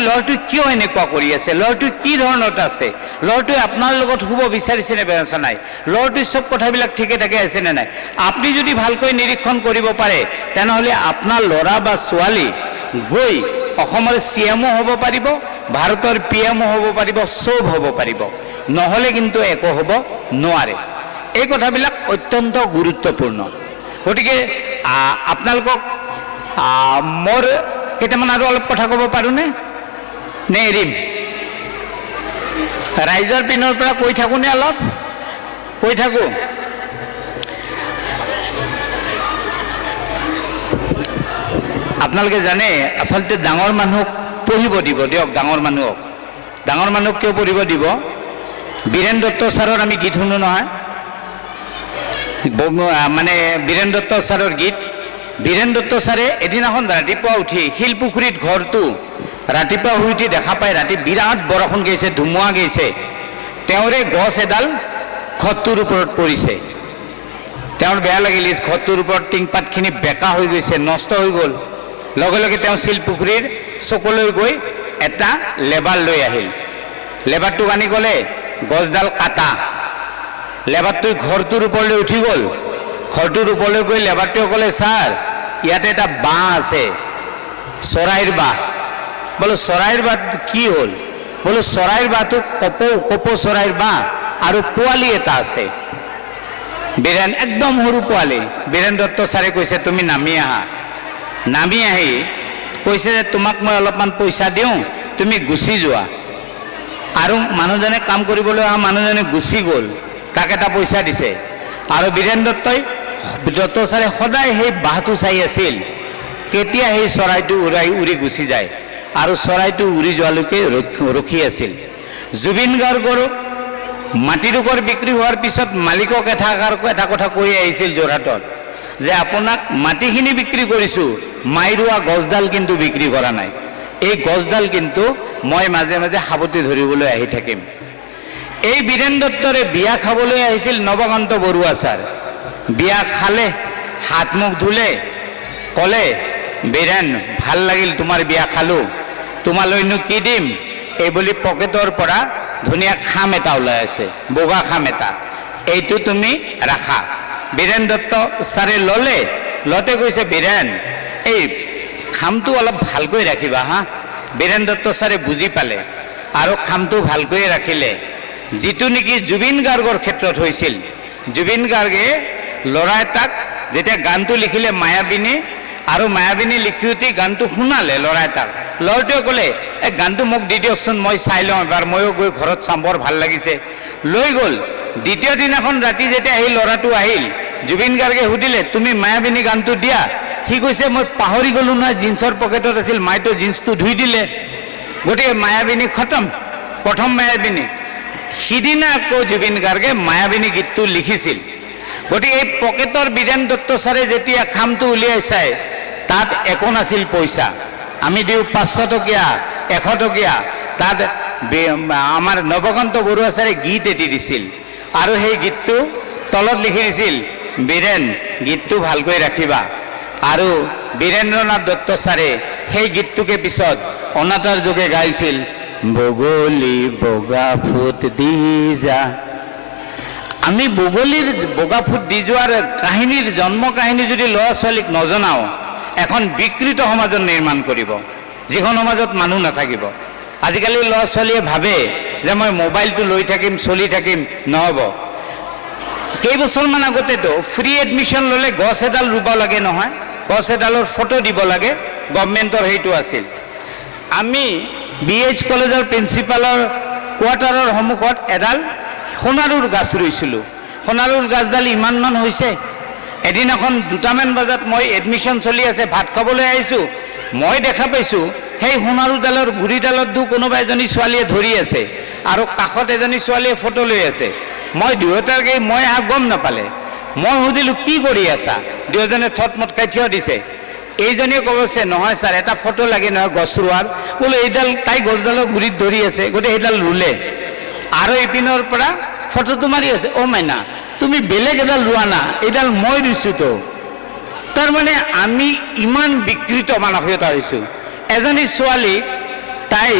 ল'ৰাটোৱে কিয় এনেকুৱা কৰি আছে, ল'ৰাটোৱে কি ধৰণত আছে, ল'ৰাটোৱে আপোনাৰ লগত শুব বিচাৰিছেনে বেচা নাই, ল'ৰাটোৱে চব কথাবিলাক ঠিকে ঠাকে আছেনে নাই। আপুনি যদি ভালকৈ নিৰীক্ষণ কৰিব পাৰে তেনেহ'লে আপোনাৰ ল'ৰা বা ছোৱালী গৈ অসমৰ CMO হ'ব পাৰিব, ভাৰতৰ PMO হ'ব পাৰিব, চব হ'ব পাৰিব। নহ'লে কিন্তু একো হ'ব নোৱাৰে। এই কথাবিলাক অত্যন্ত গুৰুত্বপূৰ্ণ। গতিকে আপোনালোকক মোৰ কেইটামান আৰু অলপ কথা ক'ব পাৰোঁনে নে এৰিম? ৰাইজৰ পিনৰ পৰা কৈ থাকোঁনে? অলপ কৈ থাকোঁ। আপোনালোকে জানে আচলতে ডাঙৰ মানুহক পঢ়িব দিব দিয়ক। ডাঙৰ মানুহক কিয় পঢ়িব দিব? বীৰেন দত্ত ছাৰৰ আমি গীত শুনো নহয়, মানে বীৰেন দত্ত ছাৰৰ গীত। বীৰেন দত্ত ছাৰে এদিনাখন ৰাতিপুৱা উঠি শিলপুখুৰীত ঘৰটো ৰাতিপুৱা শুই উঠি দেখা পায় ৰাতি বিৰাট বৰষুণ গৈছে, ধুমুহা গৈছে। তেওঁৰে গছ এডাল ঘৰটোৰ ওপৰত পৰিছে। তেওঁৰ বেয়া লাগিল, ঘৰটোৰ ওপৰত টিংপাতখিনি বেকা হৈ গৈছে, নষ্ট হৈ গ'ল। লগে লগে তেওঁ শিলপুখুৰীৰ চকুলৈ গৈ এটা লেবাৰ লৈ আহিল। লেবাৰটোক আনি ক'লে, গছডাল কাটা। লেবাৰটোৱে ঘৰটোৰ ওপৰলৈ উঠি গ'ল। ঘৰটোৰ ওপৰলৈ গৈ লেবাৰটোৱে ক'লে, ছাৰ ইয়াতে এটা বাঁহ আছে, চৰাইৰ বাঁহ। বোলো চৰাইৰ বাঁহ কি হ'ল? বোলো চৰাইৰ বাঁহটো কপৌ চৰাইৰ বাঁহ আৰু পোৱালি এটা আছে। বীৰেন একদম সৰু পোৱালি। বীৰেন দত্ত ছাৰে কৈছে, তুমি নামি আহা। নামি আহি কৈছে যে তোমাক মই অলপমান পইচা দিওঁ, তুমি গুচি যোৱা। আৰু মানুহজনে কাম কৰিবলৈ অহা মানুহজনে গুচি গ'ল, তাক এটা পইচা দিছে। আৰু বীৰেন দত্ত ছাৰে সদায় সেই বাঁহটো চাই আছিল, কেতিয়া সেই চৰাইটো উৰি গুচি যায়, আৰু চৰাইটো উৰি যোৱালৈকে ৰখি আছিল। জুবিন গাৰ্গৰ মাটিডোখৰ বিক্ৰী হোৱাৰ পিছত মালিকক এটা কথা কৈ আহিছিল যোৰহাটত, যে আপোনাক মাটিখিনি বিক্ৰী কৰিছোঁ, মাই ৰোৱা গছডাল কিন্তু বিক্ৰী কৰা নাই। এই গছডাল কিন্তু মই মাজে মাজে সাৱটি ধৰিবলৈ আহি থাকিম। এই বীৰেন দত্তৰে বিয়া খাবলৈ আহিছিল নৱকান্ত বৰুৱা ছাৰ। বিয়া খালে, হাত মুখ ধুলে, ক'লে বীৰেন ভাল লাগিল তোমাৰ বিয়া খালোঁ, তোমালৈনো কি দিম, এই বুলি পকেটৰ পৰা ধুনীয়া খাম এটা ওলাই আছে, বগা খাম এটা, এইটো তুমি ৰাখা। বীৰেন দত্ত ছাৰে ল'লে, লওঁতে কৈছে বীৰেন এই খামটো অলপ ভালকৈ ৰাখিবা হা। বীৰেন দত্ত ছাৰে বুজি পালে আৰু খামটো ভালকৈয়ে ৰাখিলে। যিটো নেকি জুবিন গাৰ্গৰ ক্ষেত্ৰত হৈছিল, জুবিন গাৰ্গে ল'ৰা এটাক যেতিয়া গানটো লিখিলে মায়াবিনী, আৰু মায়াবিনী লিখি উঠি গানটো শুনালে ল'ৰা এটাক, ল'ৰাটোৱে ক'লে এই গানটো মোক দি দিয়কচোন, মই চাই লওঁ এবাৰ, ময়ো গৈ ঘৰত চাম, বৰ ভাল লাগিছে, লৈ গ'ল। দ্বিতীয় দিনাখন ৰাতি যেতিয়া সেই ল'ৰাটো আহিল, জুবিন গাৰ্গে সুধিলে তুমি মায়াবিনী গানটো দিয়া, সি কৈছে মই পাহৰি গ'লোঁ নহয়, জিন্সৰ পকেটত আছিল, মাইতো জিন্সটো ধুই দিলে, গতিকে মায়াবিনী খতম, প্ৰথম মায়াবিনী। সিদিনা আকৌ জুবিন গাৰ্গে মায়াবিনী গীতটো লিখিছিল। গতিকে এই পকেটৰ বীৰেন দত্ত ছাৰে যেতিয়া খামটো উলিয়াই চাই, তাত একো নাছিল পইচা, আমি দিওঁ 500 টকীয়া 100 টকীয়া, তাত আমাৰ নৱকান্ত বৰুৱা ছাৰে গীত এটি দিছিল, আৰু সেই গীতটো তলত লিখি দিছিল বীৰেন গীতটো ভালকৈ ৰাখিবা। আৰু বীৰেন্দ্ৰনাথ দত্ত ছাৰে সেই গীতটোকে পিছত অনাতাঁৰ যোগে গাইছিল, বগলী বগা ফুট দি যা। আমি বগলীৰ বগা ফুট দি যোৱাৰ কাহিনীৰ জন্ম কাহিনী যদি ল'ৰা ছোৱালীক নজনাওঁ, এখন বিকৃত সমাজত নিৰ্মাণ কৰিব, যিখন সমাজত মানুহ নাথাকিব। আজিকালি ল'ৰা ছোৱালীয়ে ভাবে যে মই মোবাইলটো লৈ থাকিম, চলি থাকিম, নহ'ব। কেইবছৰমান আগতেতো ফ্ৰী এডমিশ্যন ল'লে গছ এডাল ৰুব লাগে নহয়, গছ এডালৰ ফটো দিব লাগে, গভৰ্ণমেণ্টৰ সেইটো আছিল। আমি BH কলেজৰ প্ৰিন্সিপালৰ কোৱাৰ্টাৰৰ সন্মুখত এডাল সোণাৰুৰ গাছ ৰুইছিলোঁ। সোণাৰুৰ গাছডাল ইমানমান হৈছে। এদিনাখন 2টামান বজাত মই এডমিশ্যন চলি আছে, ভাত খাবলৈ আহিছোঁ, মই দেখা পাইছোঁ সেই সোণাৰুডালৰ গুৰিডালত কোনোবা এজনী ছোৱালীয়ে ধৰি আছে, আৰু কাষত এজনী ছোৱালীয়ে ফটো লৈ আছে। মই দুয়োটাকে মই গম নাপালে, মই সুধিলোঁ কি কৰি আছা, দুয়োজনে থতমত খাই থিয় দিছে। এইজনীয়ে ক'বছে নহয় ছাৰ এটা ফটো লাগে নহয় গছ ৰোৱাৰ, বোলো এইডাল, তাই গছডালৰ গুৰিত ধৰি আছে, গতিকে সেইডাল ৰুলে, আৰু ইপিনৰ পৰা ফটোটো মাৰি আছে। অ' মাইনা তুমি বেলেগ এডাল ৰোৱা না, এইডাল মই ৰুইছোঁ তো। তাৰমানে আমি ইমান বিকৃত মানসিকতা হৈছোঁ। এজনী ছোৱালীক তাই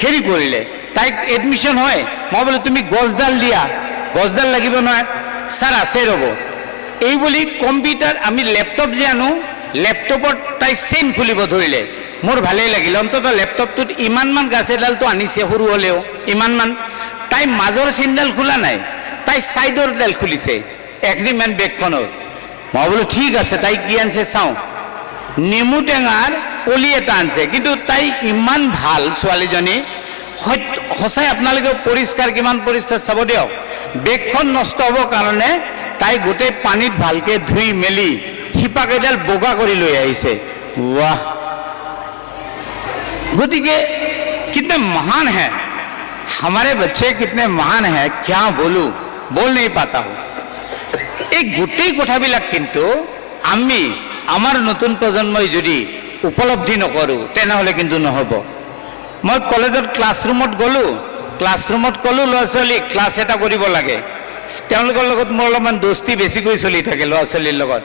হেৰি কৰিলে, তাইক এডমিশ্যন হয়, মই বোলো তুমি গছডাল দিয়া, গছডাল লাগিব নহয়, ছাৰ আছে ৰ'ব, এই বুলি কম্পিউটাৰ আমি লেপটপ যে আনো, লেপটপত তাই চেইন খুলিব ধৰিলে। মোৰ ভালেই লাগিল, অন্ততঃ লেপটপটোত ইমানমান গাছ এডালটো আনিছে, সৰু হ'লেও ইমানমান। তাই মাজৰ চেইনডাল খোলা নাই, তাই ছাইডৰডাল খুলিছে এগ্ৰিমেণ্ট বেগখনত। মই বোলো ঠিক আছে, তাই কি আনিছে চাওঁ, নেমু টেঙাৰ পলি এটা আনিছে, কিন্তু তাই ইমান ভাল ছোৱালীজনী, সঁচাই আপোনালোকে পৰিষ্কাৰ, কিমান পৰিষ্কাৰ চাব দিয়ক। বেগখন নষ্ট হ'বৰ কাৰণে তাই গোটেই পানীত ভালকৈ ধুই মেলি শিপাকেইডাল বগা কৰি লৈ আহিছে। ৱাহ, গতিকে কিতনে মহান হে हमारे बच्चे, कितने महान हैं, क्या बोलूं, बोल नहीं पाता हूं। এই গোটেই কথাবিলাক কিন্তু আমি আমাৰ নতুন প্ৰজন্মই যদি উপলব্ধি নকৰোঁ তেনেহ'লে কিন্তু নহ'ব। মই কলেজত ক্লাছৰুমত গ'লোঁ, ক্লাছৰুমত ক'লোঁ ল'ৰা ছোৱালীক ক্লাছ এটা কৰিব লাগে, তেওঁলোকৰ লগত মোৰ অলপমান দোস্তি বেছিকৈ চলি থাকে ল'ৰা ছোৱালীৰ লগত,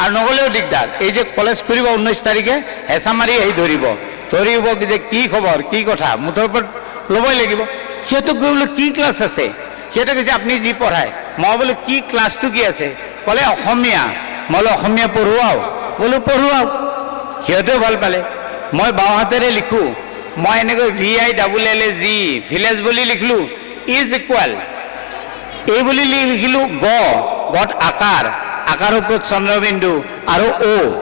আৰু নগ'লেও দিগদাৰ। এই যে কলেজ কৰিব 19 তাৰিখে, হেঁচা মাৰি আহি ধৰিব যে কি খবৰ, কি কথা, মুঠৰ ওপৰত ল'বই লাগিব। সিহঁতক গৈ বোলো কি ক্লাছ আছে, সিহঁতে কৈছে আপুনি যি পঢ়ায়। মই বোলো কি ক্লাছটো কি আছে, ক'লে অসমীয়া। মই বোলো অসমীয়া পঢ়ুৱাও, বোলো পঢ়ুৱাও। সিহঁতেও ভাল পালে। মই বাওঁ হাতেৰে লিখোঁ, মই এনেকৈ VILLAG ভিলেজ বুলি লিখিলোঁ, ইজ ইকুৱেল এই বুলি লিখিলোঁ, গত আকাৰ, আকাৰৰ ওপৰত চন্দ্ৰবিন্দু আৰু অ'।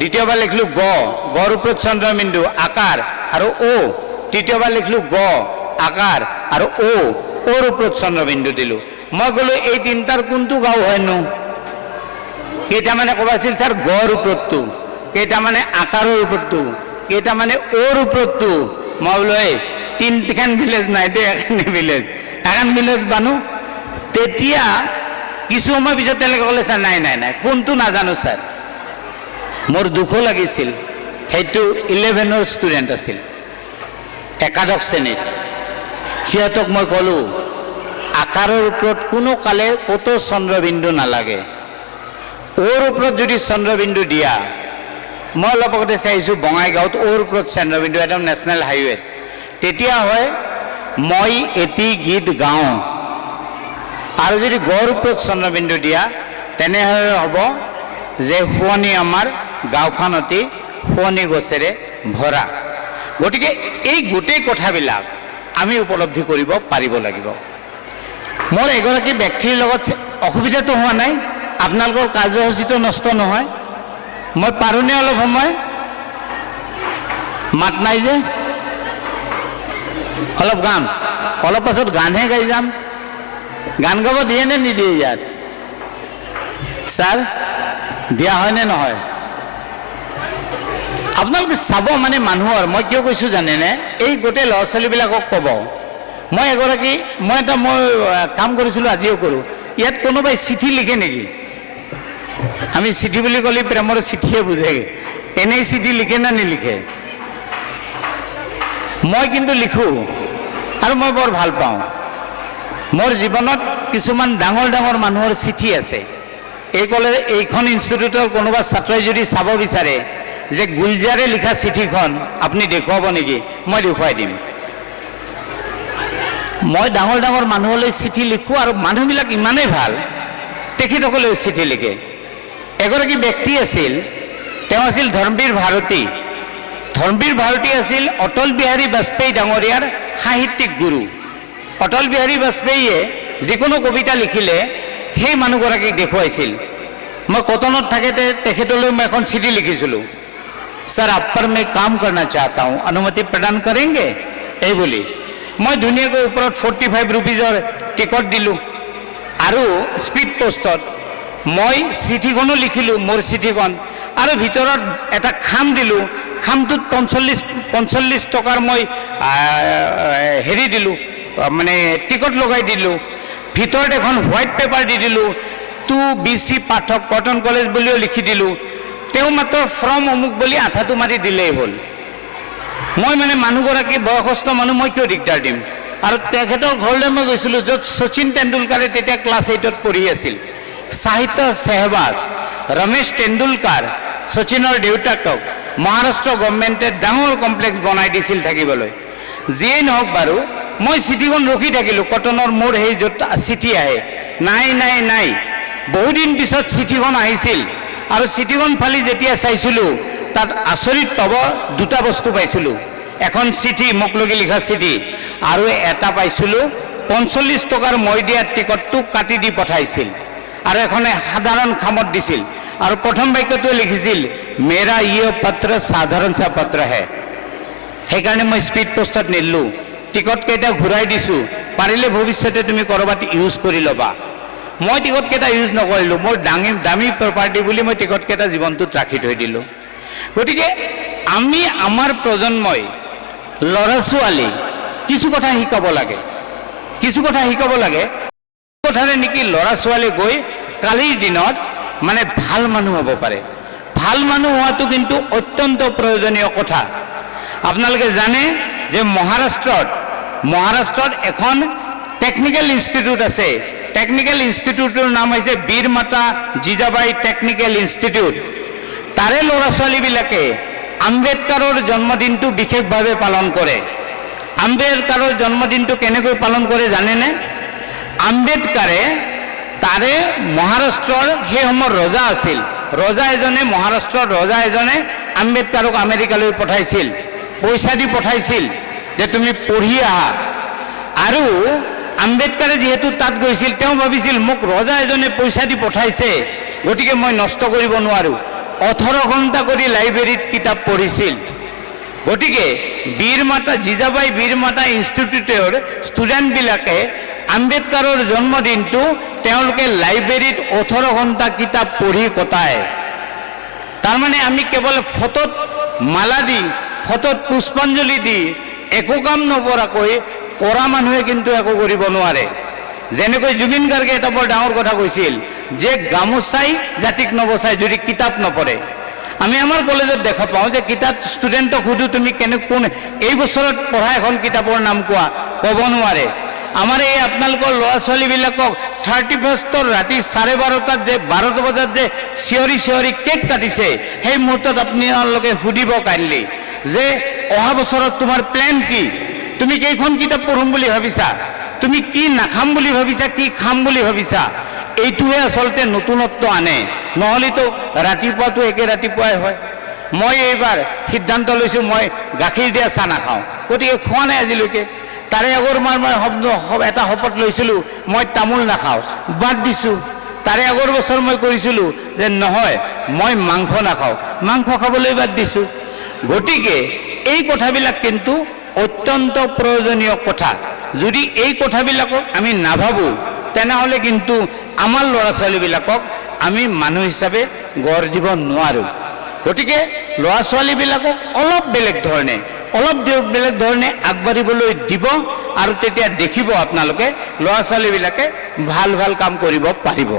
দ্বিতীয়বাৰ লিখিলোঁ গৰ ওপৰত চন্দ্ৰবিন্দু, আকাৰ আৰু অ'। তৃতীয়বাৰ লিখিলোঁ আকাৰ আৰু অ'ৰ ওপৰত চন্দ্ৰবিন্দু দিলোঁ। মই ক'লোঁ এই তিনিটাৰ কোনটো গাঁও হয়নো? কেইটামানে ক'ব আছিল ছাৰ গড় ওপৰতটো, কেইটামানে আকাৰৰ ওপৰতটো, কেইটামানে অ'ৰ ওপৰতটো। মই বোলো এই তিনিখন ভিলেজ নাই দেই, এখনে ভিলেজ, এখন ভিলেজ বানো। তেতিয়া কিছু সময় পিছত তেওঁলোকে ক'লে ছাৰ নাই নাই নাই, কোনটো নাজানো ছাৰ। মোৰ দুখো লাগিছিল, সেইটো 11ৰ ষ্টুডেণ্ট আছিল, একাদশ শ্ৰেণীত। সিহঁতক মই ক'লোঁ আকাৰৰ ওপৰত কোনো কালে ক'তো চন্দ্ৰবিন্দু নালাগে, অ'ৰ ওপৰত যদি চন্দ্ৰবিন্দু দিয়া মই অলপ আগতে চাইছোঁ বঙাইগাঁৱত ওৰ ওপৰত চন্দ্ৰবিন্দু একদম নেশ্যনেল হাইৱেত, তেতিয়া হয় মই এটি গীত গাওঁ, আৰু যদি গড় ওপৰত চন্দ্ৰবিন্দু দিয়া তেনেহ'লে হ'ব যে শুৱনি আমাৰ গাঁওখন অতি শুৱনি গছেৰে ভৰা। গতিকে এই গোটেই কথাবিলাক আমি উপলব্ধি কৰিব পাৰিব লাগিব। মোৰ এগৰাকী ব্যক্তিৰ লগত অসুবিধাটো হোৱা নাই, আপোনালোকৰ কাৰ্যসূচীটো নষ্ট নহয়। মই পাৰোঁনে অলপ সময়? মাত নাই যে, অলপ গাম, অলপ পাছত গানহে গাই যাম। গান গাব দিয়ে নে নিদিয়ে ইয়াত? ছাৰ দিয়া হয়নে নহয়? আপোনালোকে চাব, মানে মানুহৰ, মই কিয় কৈছোঁ জানেনে, এই গোটেই ল'ৰা ছোৱালীবিলাকক ক'ব, মই এটা কাম কৰিছিলোঁ, আজিও কৰোঁ। ইয়াত কোনোবাই চিঠি লিখে নেকি? আমি চিঠি বুলি ক'লে প্ৰেমৰ চিঠিয়ে বুজে, এনেই চিঠি লিখে না নিলিখে? মই কিন্তু লিখোঁ, আৰু মই বৰ ভাল পাওঁ। মোৰ জীৱনত কিছুমান ডাঙৰ ডাঙৰ মানুহৰ চিঠি আছে। এইখন ইনষ্টিটিউটৰ কোনোবা ছাত্ৰই যদি চাব বিচাৰে যে গুলজাৰে লিখা চিঠিখন আপুনি দেখুৱাব নেকি, মই দেখুৱাই দিম। মই ডাঙৰ ডাঙৰ মানুহলৈ চিঠি লিখোঁ, আৰু মানুহবিলাক ইমানেই ভাল, তেখেতসকলেও চিঠি লিখে। এগৰাকী ব্যক্তি আছিল, তেওঁ আছিল ধৰ্মবীৰ ভাৰতী। ধৰ্মবীৰ ভাৰতী আছিল অটল বিহাৰী বাজপেয়ী ডাঙৰীয়াৰ সাহিত্যিক গুৰু। অটল বিহাৰী বাজপেয়ীয়ে যিকোনো কবিতা লিখিলে সেই মানুহগৰাকীক দেখুৱাইছিল। মই কটনত থাকোঁতে তেখেতলৈ মই এখন চিঠি লিখিছিলোঁ, ছাৰ আপ পৰ মই কাম কৰনা চাহতা হুঁ, অনুমতি প্ৰদান কৰেংগে, এই বুলি। মই ধুনীয়াকৈ ওপৰত 45 ৰুপিজৰ টিকট দিলোঁ, আৰু স্পীড পোষ্টত মই চিঠিখনো লিখিলোঁ, মোৰ চিঠিখন, আৰু ভিতৰত এটা খাম দিলোঁ। খামটোত 45 টকাৰ মই হেৰি দিলোঁ, মানে টিকট লগাই দিলোঁ। ভিতৰত এখন হোৱাইট পেপাৰ দি দিলোঁ, টু BC পাঠক, কটন কলেজ বুলিও লিখি দিলোঁ। তেওঁ মাত্ৰ ফ্ৰম অমুক বুলি আঠাটো মাৰি দিলেই হ'ল। মই মানে মানুহগৰাকী বয়সস্থ মানুহ, মই কিয় দিগদাৰ দিম? আৰু তেখেতৰ ঘৰলৈ মই গৈছিলোঁ, য'ত শচীন তেণ্ডুলকাৰে তেতিয়া ক্লাছ 8ত পঢ়ি আছিল। সাহিত্য চেহবাজ, ৰমেশ তেণ্ডুলকাৰ, শচীনৰ দেউতাকক মহাৰাষ্ট্ৰ গভৰ্ণমেণ্টে ডাঙৰ কমপ্লেক্স বনাই দিছিল থাকিবলৈ। যিয়েই নহওক বাৰু, মই চিঠিখন ৰখি থাকিলোঁ, কটনৰ মোৰ সেই য'ত চিঠি আহে। নাই নাই নাই, বহুদিন পিছত চিঠিখন আহিছিল, আৰু চিঠিখন ফালি যেতিয়া চাইছিলোঁ, তাত আচৰিত পাব, দুটা বস্তু পাইছিলোঁ। এখন চিঠি, মোক লগি লিখা চিঠি, আৰু এটা পাইছিলোঁ 45 টকাৰ মই দিয়া টিকটটো কাটি দি পঠাইছিল, আৰু এখনে সাধাৰণ খামত দিছিল, আৰু প্ৰথম বাক্যটোৱে লিখিছিল, মেৰা ইয়ে পত্ৰ সাধাৰণ সা পত্ৰ হে। সেইকাৰণে মই স্পীড পোষ্টত নিদিলোঁ, টিকটকেইটা ঘূৰাই দিছোঁ, পাৰিলে ভৱিষ্যতে তুমি ক'ৰবাত ইউজ কৰি ল'বা। মই টিকটকেইটা ইউজ নকৰিলোঁ, মোৰ দামী প্ৰপাৰ্টি বুলি মই টিকটকেইটা জীৱনটোত ৰাখি থৈ দিলোঁ। গতিকে আমি আমাৰ প্ৰজন্মই ল'ৰা ছোৱালী কিছু কথা শিকাব লাগে, কিছু কথা শিকাব লাগে। কথাৰে নেকি ল'ৰা ছোৱালী গৈ কালিৰ দিনত মানে ভাল মানুহ হ'ব পাৰে। ভাল মানুহ হোৱাটো কিন্তু অত্যন্ত প্ৰয়োজনীয় কথা। আপোনালোকে জানে যে মহাৰাষ্ট্ৰত এখন টেকনিকেল ইনষ্টিটিউট আছে। টেকনিকেল ইনষ্টিটিউটৰ নাম হৈছে বীৰ মাতা জিজাবাই টেকনিকেল ইনষ্টিটিউট। তাৰে ল'ৰা ছোৱালীবিলাকে আম্বেদকাৰৰ জন্মদিনটো বিশেষভাৱে পালন কৰে। আম্বেদকাৰৰ জন্মদিনটো কেনেকৈ পালন কৰে জানেনে? আম্বেদকাৰে তাৰে মহাৰাষ্ট্ৰৰ সেই সময়ৰ ৰজা আছিল, মহাৰাষ্ট্ৰৰ ৰজা এজনে আম্বেদকাৰক আমেৰিকালৈ পঠাইছিল, পইচা দি পঠাইছিল যে তুমি পঢ়ি আহা। আৰু আম্বেদকাৰে যিহেতু তাত গৈছিল, তেওঁ ভাবিছিল মোক ৰজা এজনে পইচা দি পঠাইছে, গতিকে মই নষ্ট কৰিব নোৱাৰোঁ। 18 ঘণ্টা কৰি লাইব্ৰেৰীত কিতাপ পঢ়িছিল। গতিকে জিজাবাই বীৰ মাতা ইনষ্টিটিউটৰ ষ্টুডেণ্টবিলাকে আম্বেদকাৰৰ জন্মদিনটো তেওঁলোকে লাইব্ৰেৰীত 18 ঘণ্টা কিতাপ পঢ়ি কটায়। তাৰমানে আমি কেৱল ফটোত মালা দি, ফটোত পুষ্পাঞ্জলি দি একো কাম নকৰাকৈ কৰা মানুহে কিন্তু একো কৰিব নোৱাৰে। যেনেকৈ জুবিন গাৰ্গে এটা বৰ ডাঙৰ কথা কৈছিল যে গামোচাই জাতিক নবচাই যদি কিতাপ নপঢ়ে। আমি আমাৰ কলেজত দেখা পাওঁ যে কিতাপ ষ্টুডেণ্টক সুধো তুমি কোন এই বছৰত পঢ়া এখন কিতাপৰ নাম কোৱা, ক'ব নোৱাৰে। আমাৰ এই আপোনালোকৰ ল'ৰা ছোৱালীবিলাকক 31ৰ ৰাতি 12:30 যে 12 বজাত যে চিঞৰি চিঞৰি কেক কাটিছে, সেই মুহূৰ্তত আপোনালোকে সুধিব কাইণ্ডলি যে অহা বছৰত তোমাৰ প্লেন কি? তুমি কেইখন কিতাপ পঢ়িম বুলি ভাবিছা? তুমি কি নাখাম বুলি ভাবিছা, কি খাম বুলি ভাবিছা? এইটোহে আচলতে নতুনত্ব আনে, নহ'লেতো ৰাতিপুৱাটো একে ৰাতিপুৱাই হয়। মই এইবাৰ সিদ্ধান্ত লৈছোঁ মই গাখীৰ দিয়া চাহ নাখাওঁ, গতিকে খোৱা নাই আজিলৈকে। তাৰে আগৰ মই এটা শপত লৈছিলোঁ মই তামোল নাখাওঁ, বাদ দিছোঁ। তাৰে আগৰ বছৰ মই কৰিছিলোঁ যে নহয় মই মাংস নাখাওঁ, মাংস খাবলৈ বাদ দিছোঁ। গতিকে এই কথাবিলাক কিন্তু অত্যন্ত প্ৰয়োজনীয় কথা। যদি এই কথাবিলাকক আমি নাভাবোঁ তেনেহ'লে কিন্তু আমাৰ ল'ৰা ছোৱালীবিলাকক আমি মানুহ হিচাপে গঢ় দিব নোৱাৰোঁ। গতিকে ল'ৰা ছোৱালীবিলাকক অলপ বেলেগ ধৰণে আগবাঢ়িবলৈ দিব, আৰু তেতিয়া দেখিব আপোনালোকে ল'ৰা ছোৱালীবিলাকে ভাল ভাল কাম কৰিব পাৰিব।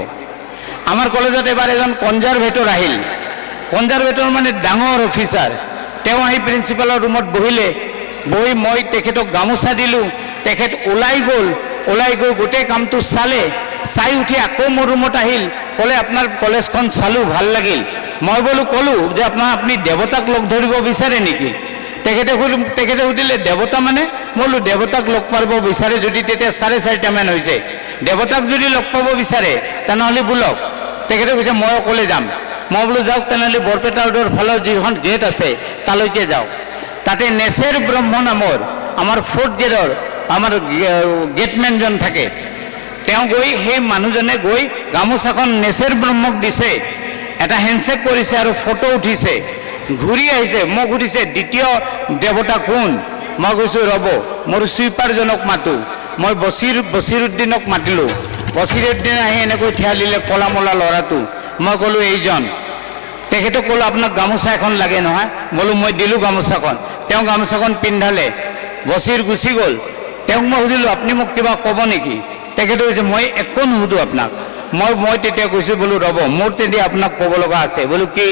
আমাৰ কলেজত এবাৰ এজন কনজাৰভেটৰ আহিল, কনজাৰভেটৰ মানে ডাঙৰ অফিচাৰ। তেওঁ আহি প্ৰিন্সিপালৰ ৰুমত বহিলে, বহি মই তেখেতক গামোচা দিলোঁ। তেখেত ওলাই গৈ গোটেই কামটো চালে, চাই উঠি আকৌ মোৰ ৰুমত আহিল, ক'লে আপোনাৰ কলেজখন চালোঁ, ভাল লাগিল। মই ক'লোঁ যে আপুনি দেৱতাক লগ ধৰিব বিচাৰে নেকি? তেখেতে সুধিলে দেৱতা মানে? মই বোলো দেৱতাক লগ পাব বিচাৰে যদি তেতিয়া 4:30 হৈছে, দেৱতাক যদি লগ পাব বিচাৰে তেনেহ'লে বোলক। তেখেতে কৈছে মই অকলে যাম। মই বোলো যাওক তেনেহ'লে বৰপেটা ৰোডৰ ফালৰ যিখন গেট আছে তালৈকে যাওক। তাতে নেচেৰ ব্ৰহ্ম নামৰ আমাৰ 4th গ্ৰেডৰ আমাৰ গেটমেনজন থাকে। তেওঁ গৈ সেই মানুহজনে গৈ গামোচাখন নেচেৰ ব্ৰহ্মক দিছে, এটা হেণ্ডশ্বেক কৰিছে আৰু ফটো উঠিছে। ঘূৰি আহিছে, মোক সুধিছে দ্বিতীয় দেৱতা কোন? মই কৈছোঁ ৰ'ব মোৰ চুইপাৰজনক মাতোঁ। মই বছিৰুদ্দিনক মাতিলোঁ। বছিৰুদ্দিন আহি এনেকৈ ঠিয়া দিলে, ক'লা মলা ল'ৰাটো। মই ক'লোঁ এইজন। তেখেতক ক'লোঁ আপোনাক গামোচা এখন লাগে নহয়? বোলো মই দিলোঁ গামোচাখন। তেওঁ গামোচাখন পিন্ধালে, বছিৰ গুচি গ'ল। তেওঁক মই সুধিলোঁ আপুনি মোক কিবা ক'ব নেকি? তেখেতে কৈছে মই একো নুসুধোঁ আপোনাক। মই তেতিয়া কৈছোঁ বোলো ৰ'ব মোৰ তেতিয়া আপোনাক ক'ব লগা আছে। বোলো কি?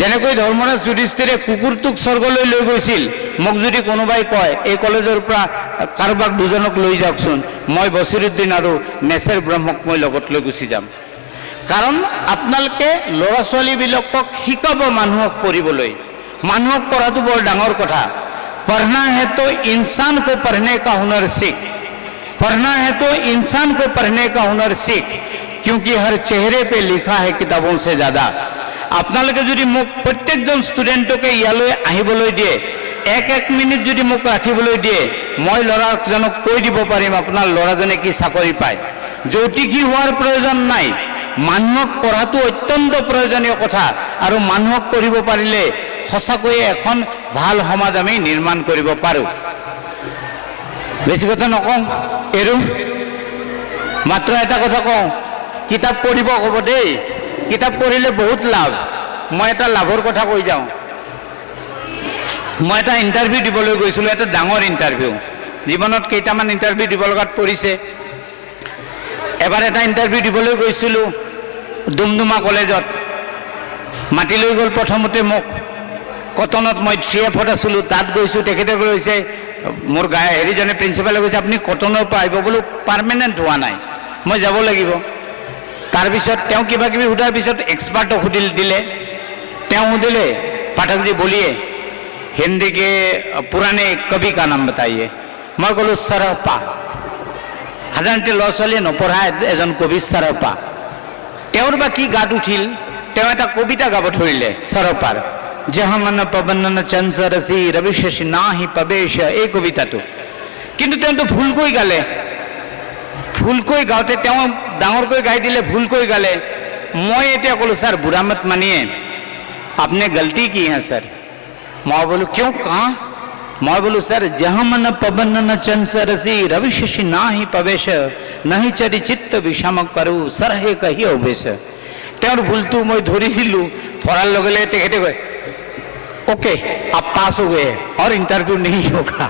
যেনেকৈ ধৰ্মৰাজ যুধিষ্ঠিৰে কুকুৰটোক স্বৰ্গলৈ লৈ গৈছিল, মোক যদি কোনোবাই কয় এই কলেজৰ পৰা কাৰোবাক দুজনক লৈ যাওকচোন, মই বছিৰুদ্দিন আৰু নেচেৰ ব্ৰহ্মক মই লগত লৈ গুচি যাম। কাৰণ আপোনালোকে ল'ৰা ছোৱালীবিলাকক শিকাব মানুহক পঢ়িবলৈ। মানুহক পঢ়াটো বৰ ডাঙৰ কথা। पढ़ना है तो इंसान को पढ़ने का हुनर सीख, पढ़ना है तो इंसान को पढ़ने का हुनर सीख, क्योंकि हर चेहरे पे लिखा है किताबों से ज़्यादा। আপোনালোকে যদি মোক প্ৰত্যেকজন ষ্টুডেণ্টকে ইয়ালৈ আহিবলৈ দিয়ে, এক মিনিট যদি মোক ৰাখিবলৈ দিয়ে, মই ল'ৰাজনক কৈ দিব পাৰিম আপোনাৰ ল'ৰাজনে কি চাকৰি পায়। যৌতিকী হোৱাৰ প্ৰয়োজন নাই। মানুহক পঢ়াটো অত্যন্ত প্ৰয়োজনীয় কথা, আৰু মানুহক পঢ়িব পাৰিলে সঁচাকৈয়ে এখন ভাল সমাজ আমি নিৰ্মাণ কৰিব পাৰোঁ। বেছি কথা নকওঁ, এৰো। মাত্ৰ এটা কথা কওঁ, কিতাপ পঢ়িব ক'ব দেই। কিতাপ পঢ়িলে বহুত লাভ। মই এটা লাভৰ কথা কৈ যাওঁ। মই এটা ইণ্টাৰভিউ দিবলৈ গৈছিলোঁ, এটা ডাঙৰ ইণ্টাৰভিউ। জীৱনত কেইটামান ইণ্টাৰভিউ দিব লগাত পৰিছে। এবাৰ এটা ইণ্টাৰভিউ দিবলৈ গৈছিলোঁ ডুমডুমা কলেজত। মাতি লৈ গ'ল প্ৰথমতে মোক। কটনত মই 3Fত আছিলোঁ, তাত গৈছোঁ। তেখেতে কৈছে মোৰ হেৰিজনে প্ৰিন্সিপালে কৈছে আপুনি কটনৰ পৰা আহিব। বোলো পাৰ্মানেণ্ট হোৱা নাই, মই যাব লাগিব। তাৰপিছত তেওঁ কিবা কিবি সোধাৰ পিছত এক্সপাৰ্টক দিলে। তেওঁ সুধিলে পাঠক জি बोलिए हिंदी के पुराने कवि का नाम बताइए। मैं ক'লো सरहपा। সাধাৰণতে ল'ৰা ছোৱালীয়ে নপঢ়া এজন কবি सरहपा। তেওঁৰ বা কি গাত উঠিল, তেওঁ এটা কবিতা গাব ধৰিলে सरहपार। जहाँ मन पवन चंस रसी रवि शशि नाहि पवेश, এই কবিতাটো। কিন্তু তেওঁতো ভুলকৈ গালে। ভুলকৈ গাওঁতে তেওঁ ডাঙৰকৈ গাই দিলে, ভুলকৈ গালে। মই এতিয়া ক'লো স্যার बुरा मत मानिए, आपने गलती की है सर। मैं बोलूँ क्यों, कहाँ? मैं बोलूँ सर जहाँ मन पवन न चंस रसी रवि शशि नाहि पवेश, नहीं चरि चित्त विषम करू सर हे कही अवेश। তেওঁৰ ভুলটো মই ধৰি দিলোঁ। ধৰাৰ লগে লগে তেখেতে কয় ओके आप पास हो गए और इंटरव्यू नहीं होगा,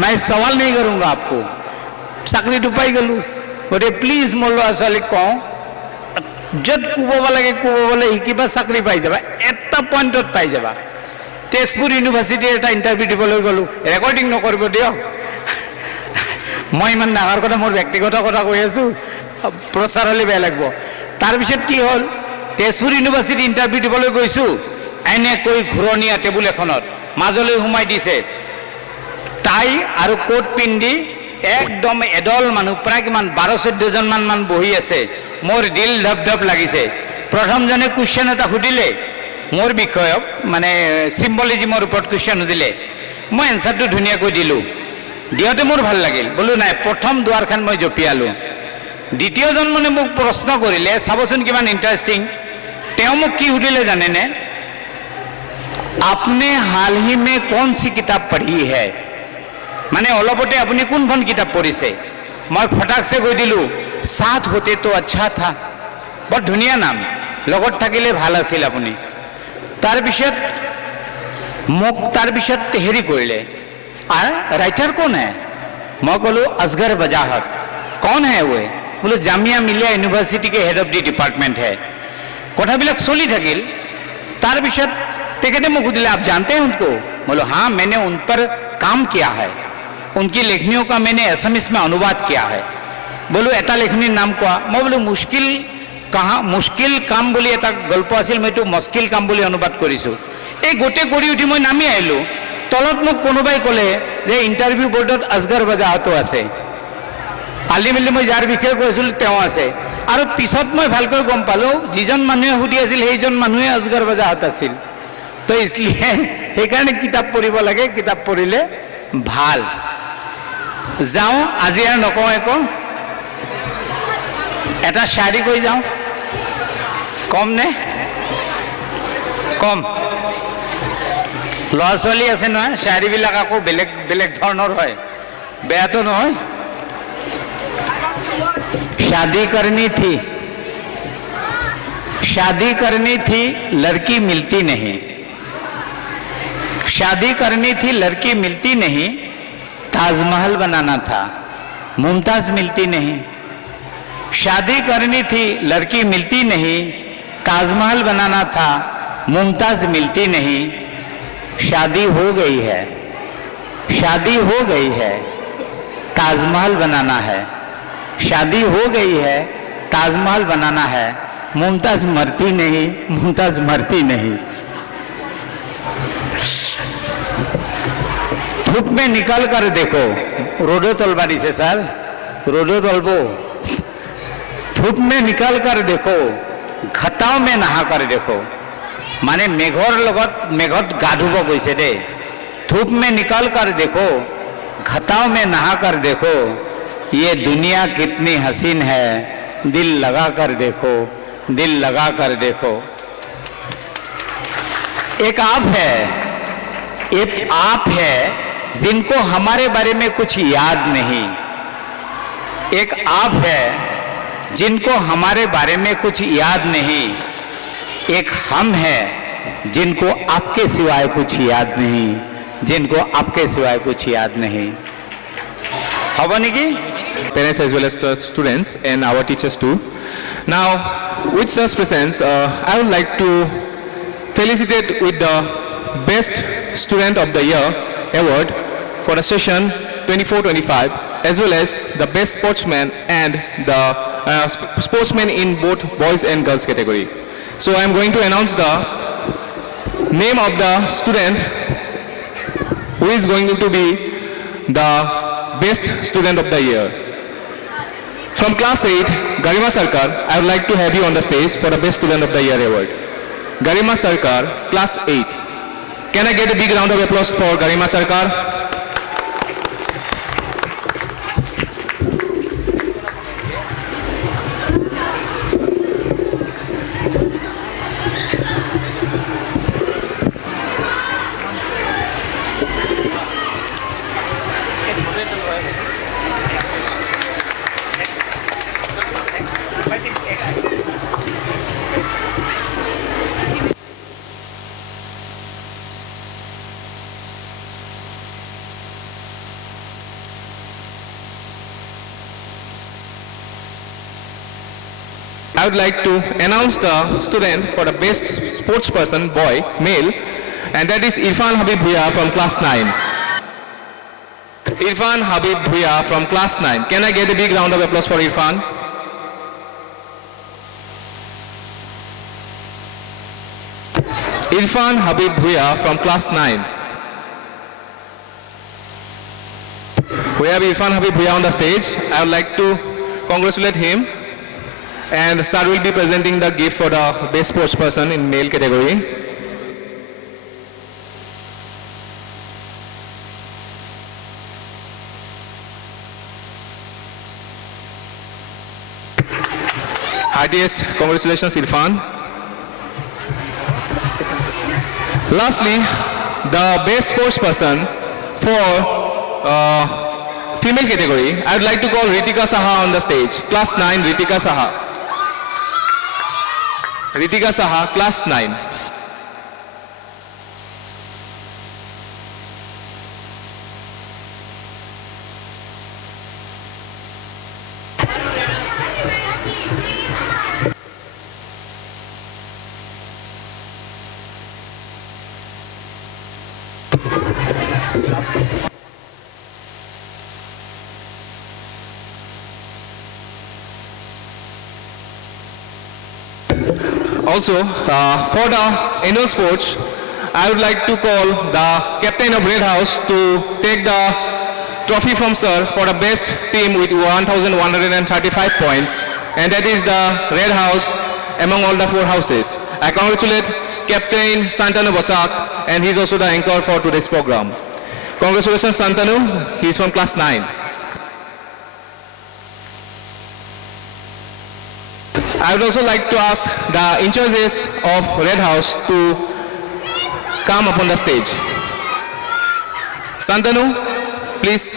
मैं सवाल नहीं करूँगा आपको। চাকৰিটো পাই গ'লোঁ। গতিকে প্লিজ মোৰ ল'ৰা ছোৱালীক কওঁ, য'ত কোবাব লাগে কোবাবলৈ শিকিবা, চাকৰি পাই যাবা, এটা পইণ্টত পাই যাবা। তেজপুৰ ইউনিভাৰ্চিটিৰ এটা ইণ্টাৰভিউ দিবলৈ গ'লোঁ, ৰেকৰ্ডিং নকৰিব দিয়ক। মই ইমান ডাঙৰ কথা মোৰ ব্যক্তিগত কথা কৈ আছোঁ, প্ৰচাৰ হ'লে বেয়া লাগিব। তাৰপিছত কি হ'ল, তেজপুৰ ইউনিভাৰ্চিটি ইণ্টাৰভিউ দিবলৈ গৈছোঁ, এনেকৈ ঘূৰণীয়া টেবুল এখনত মাজলৈ সোমাই দিছে, টাই আৰু কোট পিন্ধি একদম এডল মানুহ, প্ৰায় কিমান 12-14জনমান মান বহি আছে। মোৰ দিল ধপ ধপ লাগিছে। প্ৰথমজনে কুৱেশ্যন এটা সুধিলে মোৰ বিষয়ক, মানে চিম্বলিজিমৰ ওপৰত কুৱেশ্যন সুধিলে, মই এনচাৰটো ধুনীয়াকৈ দিলোঁ। দিওঁতে মোৰ ভাল লাগিল, বোলো নাই প্ৰথম দুৱাৰখন মই জঁপিয়ালোঁ। দ্বিতীয়জন মানে মোক প্ৰশ্ন কৰিলে, চাবচোন কিমান ইণ্টাৰেষ্টিং। তেওঁ মোক কি সুধিলে জানেনে, আপনি হাল হি মে কौन सी কিতাপ পঢ়ি হে, মানে অলপতে আপুনি কোনখন কিতাপ পঢ়িছে। মই ফটাকছে কৈ দিলোঁ, সাথ হোতে তো আচ্ছা থা, বৰ ধুনীয়া নাম, লগত থাকিলে ভাল আছিল আপুনি। তাৰপিছত হেৰি কৰিলে, राइटर कौन है? मैं कहूँ असगर वजाहत। कौन है वो? बोलो Jamia Millia university K head of the department है। कथाबिलक चलि থাকিল। তাৰপিছত तेखते मुझे सुधिले, आप जानते हैं उनको? बोलो हाँ, मैंने उन पर काम किया है, उनकी लेखनियों का मैंने एसएमएस में अनुवाद किया है। बोलो एटा लेखनीर नाम क्या? मैं बोलो मुश्किल काम बोली एटा गल्प आसिल, मैं तो मुश्किल काम बोली अनुवाद करिছোঁ। এই গোটে কৰি উঠি মই নামি আহিলোঁ। তলত মোক কোনোবাই ক'লে যে ইণ্টাৰভিউ বৰ্ডত আসগৰ বজাহতো আছে। আল্টিমেটলি মই যাৰ বিষয়ে কৈছিলোঁ তেওঁ আছে। আৰু পিছত মই ভালকৈ গম পালোঁ, যিজন মানুহে সুধি আছিল সেইজন মানুহে আসগৰ বজাহত আছিল। তো ইছলিয়ে সেইকাৰণে কিতাপ পঢ়িব লাগে, কিতাপ পঢ়িলে ভাল। যাওঁ, আজি আৰু নকওঁ একো, এটা শায়ৰী কৈ যাওঁ। কম নে? কম। ল'ৰা ছোৱালী আছে নহয়, শায়ৰীবিলাক আকৌ বেলেগ বেলেগ ধৰণৰ হয়, বেয়াটো নহয়। शादी करनी थी लड़की मिलती नहीं, शादी करनी थी लड़की मिलती नहीं, ताजमहल बनाना था मुमताज मिलती नहीं। शादी करनी थी लड़की मिलती नहीं, ताजमहल बनाना था मुमताज मिलती नहीं। शादी हो गई है, ताजमहल बनाना है। शादी हो गई है, ताजमहल बनाना है, मुमताज मरती नहीं। धूप में निकल कर देखो, रोडो तलबारी से सर, रोडो तलबो। धूप में निकल कर देखो, घटाव में नहा कर देखो, माने मेघर लगत मेघत गা ধুব গৈছে দে। धूप में निकल कर देखो, घटाव में नहा कर देखो, ये दुनिया कितनी हसीन है, दिल लगा कर देखो। एक आप है जिनको हमारे बारे में कुछ याद नहीं। एक आप है जिनको हमारे बारे में कुछ याद नहीं। एक हम है जिनको आपके सिवाय कुछ याद नहीं। हबो नेकी? Parents as well as the students and our teachers too. Now, with such presence, I would like to felicitate with the Best Student of the Year award for the session 24-25, as well as the Best Sportsman and the sportsman in both boys and girls category. So I am going to announce the name of the student who is going to be the Best Student of the Year. From class 8, Garima Sarkar, I would like to have you on the stage for the Best Student of the Year award. Garima Sarkar, class 8. Can I get a big round of applause for Garima Sarkar? I would like to announce the student for the Best Sportsperson Boy, male, and that is Irfan Habib Bhuya from class 9. Irfan Habib Bhuya from class 9. Can I get a big round of applause for Irfan? Irfan Habib Bhuya from class 9. We have Irfan Habib Bhuya on the stage. I would like to congratulate him. And sir will be presenting the gift for the best sports person in male category. Heartiest congratulations, Irfan. Lastly, the best sports person for female category, I would like to call Ritika Saha on the stage. Class 9, Ritika Saha. Ritika Saha, class 9. Also, for the annual sports, I would like to call the captain of Red House to take the trophy from sir for the best team with 1,135 points, and that is the Red House among all the 4 houses. I congratulate Captain Santanu Bosak, and he's also the anchor for today's program. Congratulations, Santanu. He's from class 9. I would also like to ask the in charges of Red House to come upon the stage. Santanu, please.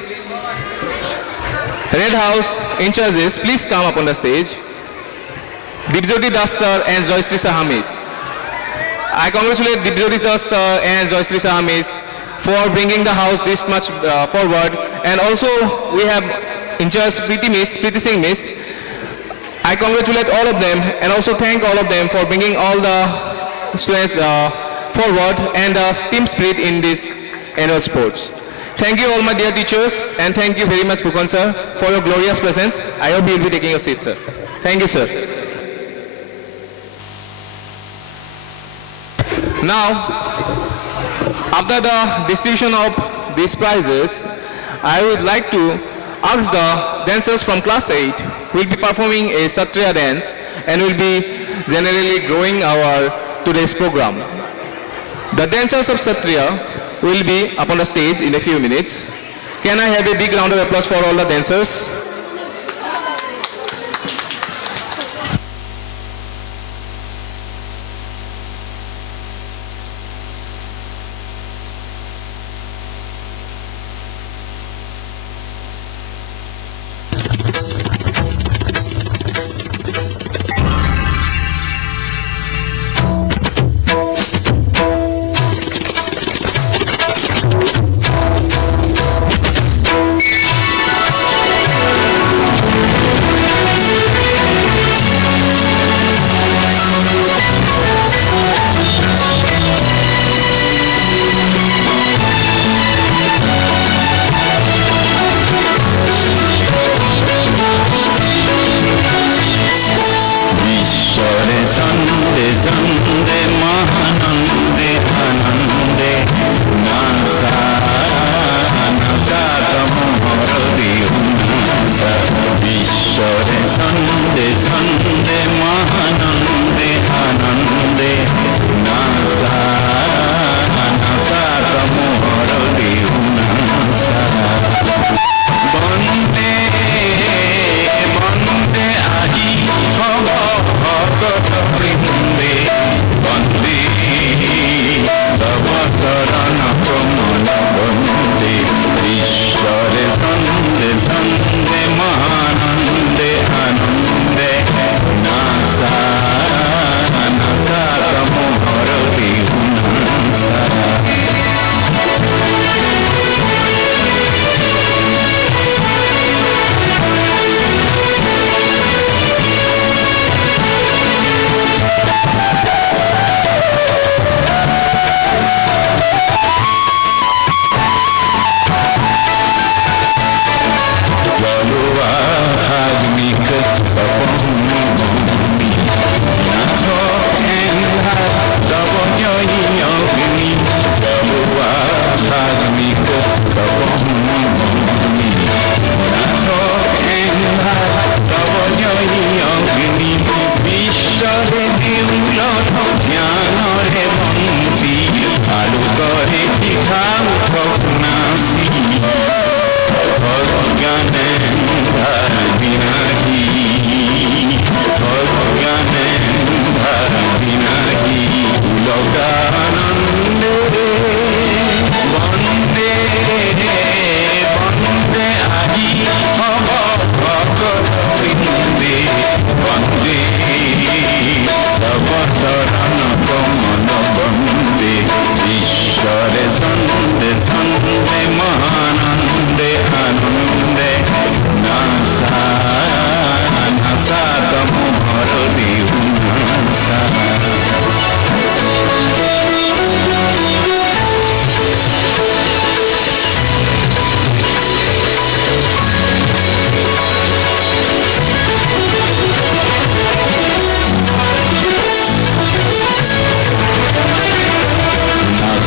Red House in charges, please come upon the stage. Dibjoti Das sir and Joystree Sahamis. I congratulate Dibjoti Das sir and Joystree Sahamis for bringing the house this much forward, and also we have in charge Preeti Singh Miss. I congratulate all of them and also thank all of them for bringing all the students forward and the team spirit in this annual sports. Thank you all my dear teachers, and thank you very much Pukon sir for your glorious presence. I hope you will be taking your seat, sir. Thank you, sir. Now, after the distribution of these prizes, I would like to ask the dancers from class 8 who will be performing a Satriya dance and will be generally growing our today's program. The dancers of Satriya will be up on the stage in a few minutes. Can I have a big round of applause for all the dancers? লোকানন্দে Vande Vande আজি হব ভকত বৃন্দে বন্দে তব চরণ কমল বন্দে ঈশ্বরে সন্দে সন্দে মহানন্দে আনন্দে নাসা নাসা তম ভর দেউ নাসা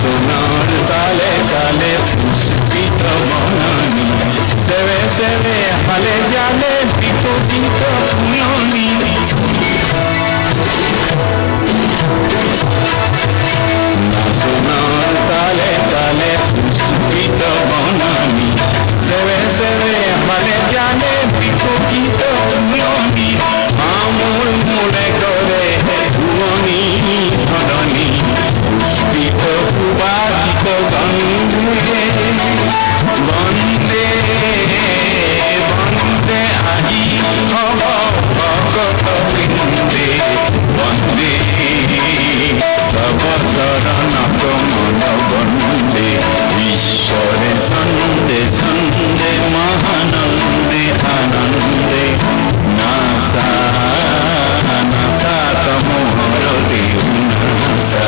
সোনার তালে তালে পুষ্পিত বনানি সেবে সেবে হালে জালে বিকশিত ফুলনি সোনার তালে তালে পুষ্পিত বনানি সেবে সেবে হালে জালে বিকশিত ফুলনি আমূল মূলে করে ধুমনি ধরণী পুষ্পিত সুবাসিত গন্ধে বন্দে বন্দে আজি হব ভগত বৃন্দে বন্দে তব চরণ কমল বন্দে ঈশ্বরে সন্দে সন্দে মহানন্দে আনন্দে নাসা নাসা তম হর দেউ নাসা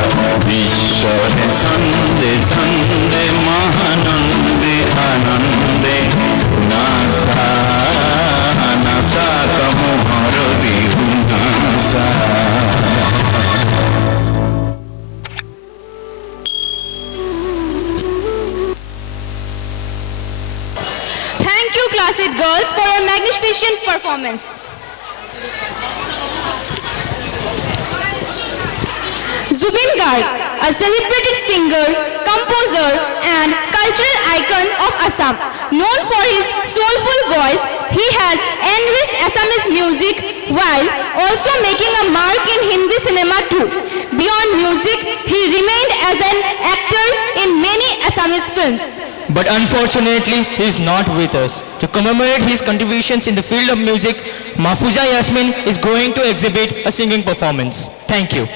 ঈশ্বরে সন্দে সন্দে মহানন্দে আনন্দে নাসা নাসা তম হর দেউ নাসা Thank you, Class 8 girls, for your magnificent performance. Zubin Garg, a celebrated singer, composer, and cultural icon of Assam. Known for his soulful voice, he has enriched Assamese music while also making a mark in Hindi cinema too. Beyond music, he remained as an actor in many Assamese films. But unfortunately, he is not with us. To commemorate his contributions in the field of music, Mahfuza Yasmin is going to exhibit a singing performance. Thank you.